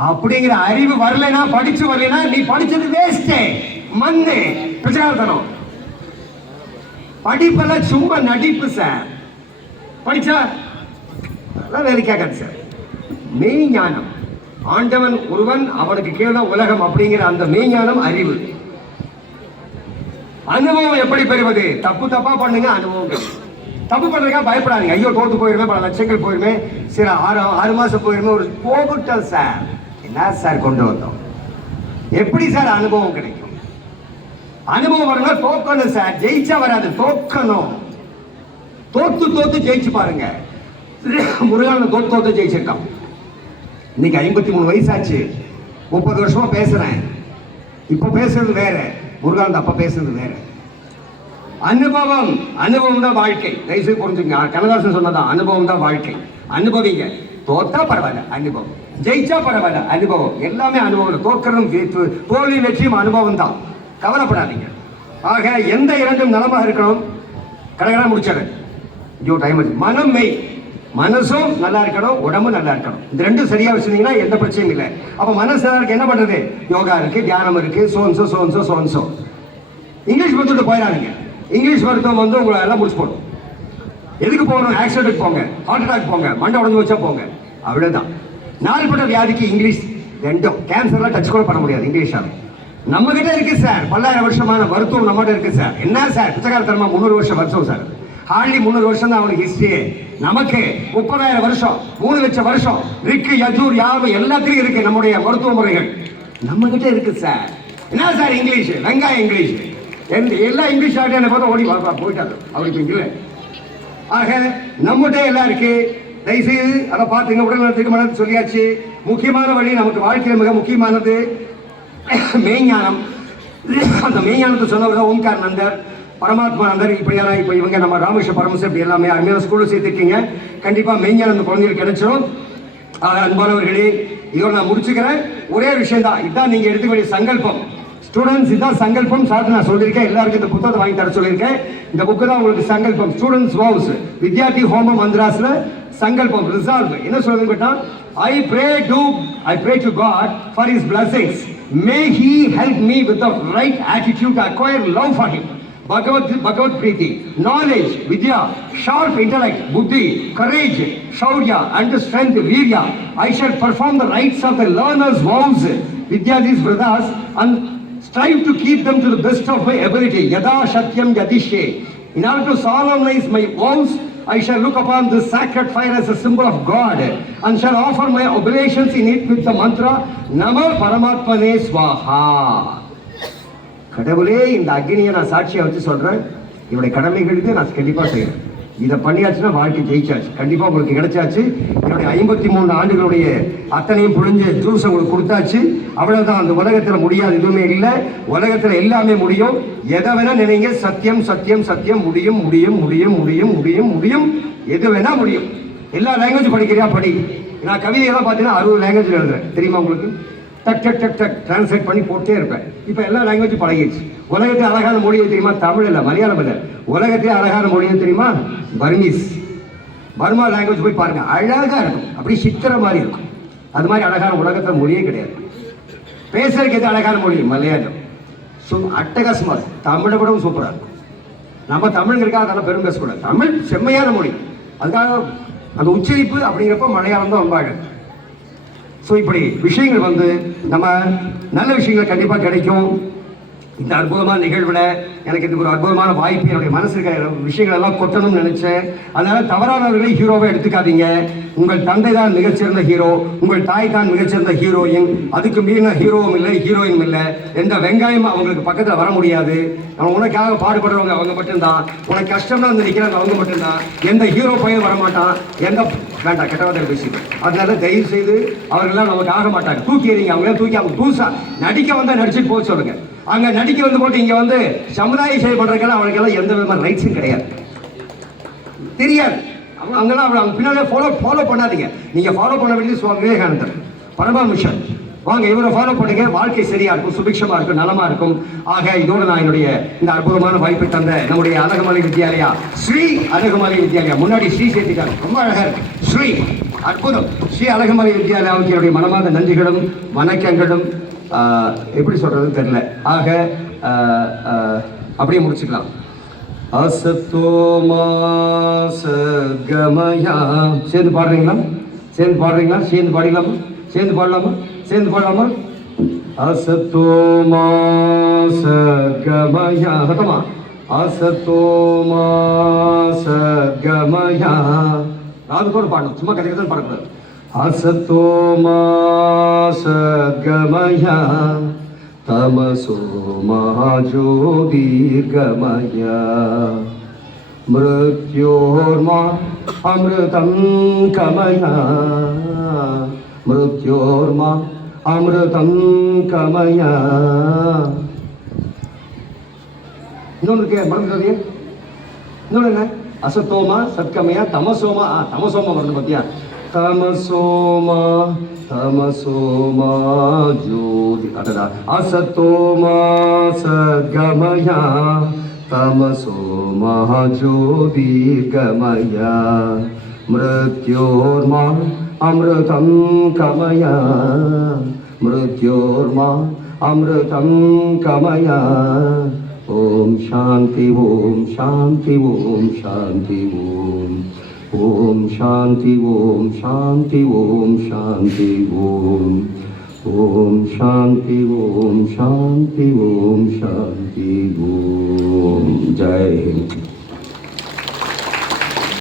அப்படிங்கிற அறிவு வரலைன்னா, படிச்சு வரலைன்னா நீ படிச்சது வேஸ்ட், மண்ணு, பிரச்சாரத்தனம். படிப்பெல்லாம் சும்மா நடிப்பு சார். படிச்சா வேலை கேட்காது சார். மெய் ஞானம், ஆண்டவன் ஒருவன், அவனுக்கு கீழே உலகம் அப்படிங்கிற அந்த மெய்ஞானம் அறிவு. அனுபவம் எப்படி பெறுவது? தப்பா பண்ணுங்க, அனுபவம். தப்பு பண்றதுக்காக பயப்படாதீங்க. ஐயோ தோத்து போயிருமே, பல லட்சங்கள் போயிருமே, சரி 6 மாசம் போயிருமே, ஒரு போகட்டும் சார். என்ன சார் கொண்டு வந்தோம்? எப்படி சார் அனுபவம் கிடைக்கும்? அனுபவம் வரணும், தோக்கணும் சார். ஜெயிச்சா வராது, தோக்கணும். தோத்து ஜெயிச்சு பாருங்க. முருகன் தோத்து ஜெயிச்சிருக்கான். இன்னைக்கு 53 வயசாச்சு. 30 வருஷமா பேசுறேன். இப்ப பேசுறது வேற, முருகன் அப்ப பேசுறது வேற. அனுபவம் தான் வாழ்க்கை. தயவுசெய்து புரிஞ்சுங்க. கண்ணதாசன் சொன்னதான், அனுபவம் தான் வாழ்க்கை. அனுபவிங்க. தோத்தா பரவாயில்ல, அனுபவம். ஜெயிச்சா பரவாயில்ல, அனுபவம். எல்லாமே அனுபவம். தோற்கணும், தோல்வி, வெற்றியும் அனுபவம் தான். கவலைப்படாதீங்க. ஆக எந்த இரண்டும் நலமாக இருக்கணும்? கடகடா முடிச்சாரு. ஐயோ டைம் ஆச்சு. மனம், மெய். மனசும் நல்லா இருக்கணும், உடம்பும் நல்லா இருக்கணும். இந்த ரெண்டும் சரியா வச்சிருந்தீங்கன்னா எந்த பிரச்சனையும் இல்லை. அப்ப மனசு நல்லா இருக்கு, என்ன பண்றது? யோகா இருக்கு, தியானம் இருக்கு, சோன்சோ. இங்கிலீஷ் மருத்துவத்தை போயிடாதீங்க. இங்கிலீஷ் மருத்துவம் வந்து உங்களை எல்லாம் முடிச்சு போடும். எதுக்கு போகணும்? ஆக்சிடென்ட் போங்க, ஹார்ட் அட்டாக் போங்க, மண்டை உடஞ்சு வச்சா போங்க, அவ்வளவுதான். நாள்பட்ட வியாதிக்கு இங்கிலீஷ் ரெண்டும். கேன்சர்லாம் டச் கூட பண்ண முடியாது இங்கிலீஷால. நம்ம கிட்ட இருக்கு சார், 10,000 வருஷமான மருத்துவம் நம்மகிட்ட இருக்கு சார். என்ன சார் பிச்சைக்காரத்தனமா? 300 வருஷம் மருத்துவம் சார். ஹார்ட்லி 300 வருஷம் தான் அவனுக்கு ஹிஸ்டரியே. நமக்கு 30,000 வருஷம், 3 லட்சம் வருஷம். ரிக்கு, யஜூர், யாவு எல்லாத்துலயும் இருக்கு நம்முடைய மருத்துவ முறைகள். நம்ம கிட்ட இருக்கு சார். என்ன சார் இங்கிலீஷ்? வெங்காய இங்கிலீஷ். எல்லா இங்கிலீஷ் ஆகிட்ட பார்த்தா ஓடி போயிட்டாரு. அவருக்கு இல்லை. ஆக நம்மகிட்ட எல்லாம் இருக்கு. தயவுசெய்து அதை பார்த்துங்க. உடல் நலத்துக்கு மனது சொல்லியாச்சு. முக்கியமான வழி நமக்கு வாழ்க்கையில் மிக முக்கியமானது மெய்ஞானம். அந்த மெய்ஞானத்தை சொன்னவர் ஓம்காரானந்தர், பரமாத்மானந்தர், இப்படியான இப்போ இவங்க நம்ம ராமகிருஷ்ண பரமஹம்சர் இப்படி எல்லாமே அருமையான ஸ்கூலில் சேர்த்துருக்கீங்க. கண்டிப்பாக மெய்ஞானம் அந்த குழந்தைகளுக்கு கிடைச்சிடும். அன்பானவர்களே, இதோட நான் முடிச்சுக்கிறேன். ஒரே விஷயம் தான், இதுதான் நீங்கள் எடுத்துக்க வேண்டிய சங்கல்பம். ஸ்டூடெண்ட்ஸ், இதுதான் சங்கல்பம். சார் நான் சொல்லியிருக்கேன், எல்லாருக்கும் இந்த புத்தகத்தை வாங்கி தர சொல்லியிருக்கேன். இந்த புக்கு தான் உங்களுக்கு சங்கல்பம். ஸ்டூடெண்ட்ஸ் வாவ்ஸ், வித்யார்த்தி ஹோம மந்திராஸ்ல சங்கல்பம், ரிசால்வ் என்ன சொல்றது கேட்டா, I pray to God for His blessings. May He help me with the right attitude to acquire love for Him. Bhagavad Preeti, knowledge, vidya, sharp intellect, buddhi, courage, shaurya, and strength, virya. I shall perform the rites of the learner's vows, Vidyadhi's brothers, and strive to keep them to the best of my ability. Yada Shatyam Yadishye. In order to solemnize my vows, I shall look upon this sacred fire as a symbol of God and shall offer my oblations in it with the mantra Nama Paramatmane Swaha. கடவுளே, இந்த அக்னியை நான் சாட்சியை வச்சு சொல்கிறேன், என்னுடைய கடமைகளுக்கு நான் கண்டிப்பாக செய்கிறேன். இதை பண்ணியாச்சுன்னா வாழ்க்கை ஜெயிச்சாச்சு, கண்டிப்பாக உங்களுக்கு கிடைச்சாச்சு. என்னுடைய 53 ஆண்டுகளுடைய அத்தனையும் புழிஞ்ச ஜூஸ் உங்களுக்கு கொடுத்தாச்சு. அவ்வளோதான், அந்த உலகத்தில் முடியாது எதுவுமே இல்லை. உலகத்தில் எல்லாமே முடியும். எதை வேணால் நினைங்க, சத்தியம் சத்தியம் சத்தியம், முடியும் முடியும் முடியும் முடியும் முடியும் முடியும், எது வேணால் முடியும். எல்லா லாங்குவேஜ் படிக்கிறியா படி. நான் கவிதையெல்லாம் பார்த்தீங்கன்னா 60 லாங்குவேஜில் எழுதுறேன், தெரியுமா உங்களுக்கு? டக் டக் டக் டக் டிரான்ஸ்லேட் பண்ணி போட்டே இருப்பேன். இப்போ எல்லா லாங்குவேஜும் பழகிடுச்சு. உலகத்தில் அழகான மொழியை தெரியுமா? தமிழ் இல்லை, மலையாளம் இல்லை. உலகத்திலே அழகான மொழியை தெரியுமா? பர்மீஸ். பர்மா லாங்குவேஜ் போய் பாருங்க, அழகாக இருக்கும், அப்படி சித்திர மாதிரி இருக்கும். அது மாதிரி அழகான உலகத்தில் மொழியே கிடையாது. பேசுறதுக்கு எது அழகான மொழி? மலையாளம். அட்டகாசமாக இருக்கும். தமிழை விட சூப்பராக இருக்கும். நம்ம தமிழுங்கிறக்காக அதெல்லாம் பெரும் பேசக்கூடாது. தமிழ் செம்மையான மொழி, அதுக்காக அந்த உச்சரிப்பு அப்படிங்கிறப்ப மலையாளம் தான் ரொம்ப அழகு. ஸோ இப்படி விஷயங்கள் வந்து நம்ம நல்ல விஷயங்கள் கண்டிப்பாக கிடைக்கும். இந்த அற்புதமான நிகழ்வில் எனக்கு இது ஒரு அற்புதமான வாய்ப்பு. என்னுடைய மனசு இருக்கிற விஷயங்கள் எல்லாம் கொட்டணும்னு நினைச்சேன். அதனால தவறானவர்களை ஹீரோவை எடுத்துக்காதீங்க. உங்கள் தந்தை தான் மிகச்சிறந்த ஹீரோ, உங்கள் தாய் தான் மிகச்சிறந்த ஹீரோயின். அதுக்கு மீறின ஹீரோவும் இல்லை, ஹீரோயின் இல்லை. எந்த வெங்காயமும் அவங்களுக்கு பக்கத்தில் வர முடியாது. நம்ம உனக்காக பாடுபடுறவங்க அவங்க மட்டும்தான். உனக்கு கஷ்டம்னா வந்து நிற்கிறாங்க அவங்க மட்டும்தான். எந்த ஹீரோ பையன் வரமாட்டான். எந்த வேண்டாம் கெட்டவாத பேசிப்பேன். அதனால தயவு செய்து அவர்களெல்லாம் நமக்கு ஆக மாட்டாங்க. தூக்கி எறிங்க, அவங்களாம் தூக்கி அவங்க புதுசாக நடிக்க வந்தால் நடிச்சுட்டு போக சொல்லுங்க. அங்கே நடிக்க வந்து போட்டு இங்கே வந்து சமுதாய சேவை பண்ணுறதுக்கெல்லாம் அவனுக்கெல்லாம் எந்த விதமான ரைட்ஸும் கிடையாது, தெரியாது. அங்கெல்லாம் அவங்க பின்னாலே ஃபாலோ பண்ணாதீங்க. நீங்கள் ஃபாலோ பண்ண வேண்டியது சுவாமி விவேகானந்தர், பரமஹம்சர். வாங்க, இவரை ஃபாலோ பண்ணுங்க, வாழ்க்கை சரியா இருக்கும், சுபிக்ஷமா இருக்கும், நலமா இருக்கும். ஆக இதோடு நான் என்னுடைய இந்த அற்புதமான வாய்ப்பை தந்த நம்முடைய அழகுமலை வித்யாலயா, ஸ்ரீ அழகுமலை வித்யாலயா, முன்னாடி ஸ்ரீ சேர்த்துக்காங்க, ரொம்ப அழகா இருக்கு. ஸ்ரீ அற்புதம், ஸ்ரீ அழகுமலை வித்யாலயாவுக்கு என்னுடைய மனமார்ந்த நன்றிகளும் வணக்கங்களும். எப்படி சொல்றதுன்னு தெரியல. ஆக அப்படியே முடிச்சுக்கலாம். அசத்தோமா சத்கமயா. சேர்ந்து பாடுறீங்களா? சேர்ந்து பாடுறீங்களா? சேர்ந்து பாடிக்கலாமா? சேர்ந்து பாடலாமா? சேர்ந்து பாடலாமா? அசத்தோமா சத்கமயா. சத்தமா அசத்தோமா சத்கமயா. அது கூட பாடணும், சும்மா கதைக்கு பாடக்கூடாது. असतोमा सद्गमया तमसोमा ज्योतिर्गमया मृत्योर्मा अमृतं कमया मृत्योर्मा अमृतं कमया. இன்னொன்று மறந்துடுறீங்க. இன்னொன்று என்ன? அசத்தோமா சத்கமயா தமசோமா. தமசோமா வருது பார்த்தியா? தமசோமா தமசோமா ஜோதி. அடடா. அசத்தோமா சத்கமயா தமசோமா ஜோதிர்கமயா மிருத்யோர்மா அமிர்தம் கமயா மிருத்யோர்மா அமிர்தம் கமயா. ஓம் சாந்தி ஓம் சாந்தி ஓம் சாந்தி ஓம் ஓம் சாந்தி ஓம் சாந்தி ஓம் சாந்தி ஓம் ஓம் சாந்தி ஓம் சாந்தி ஓம் சாந்தி ஓம். ஜெய் ஹிந்த்.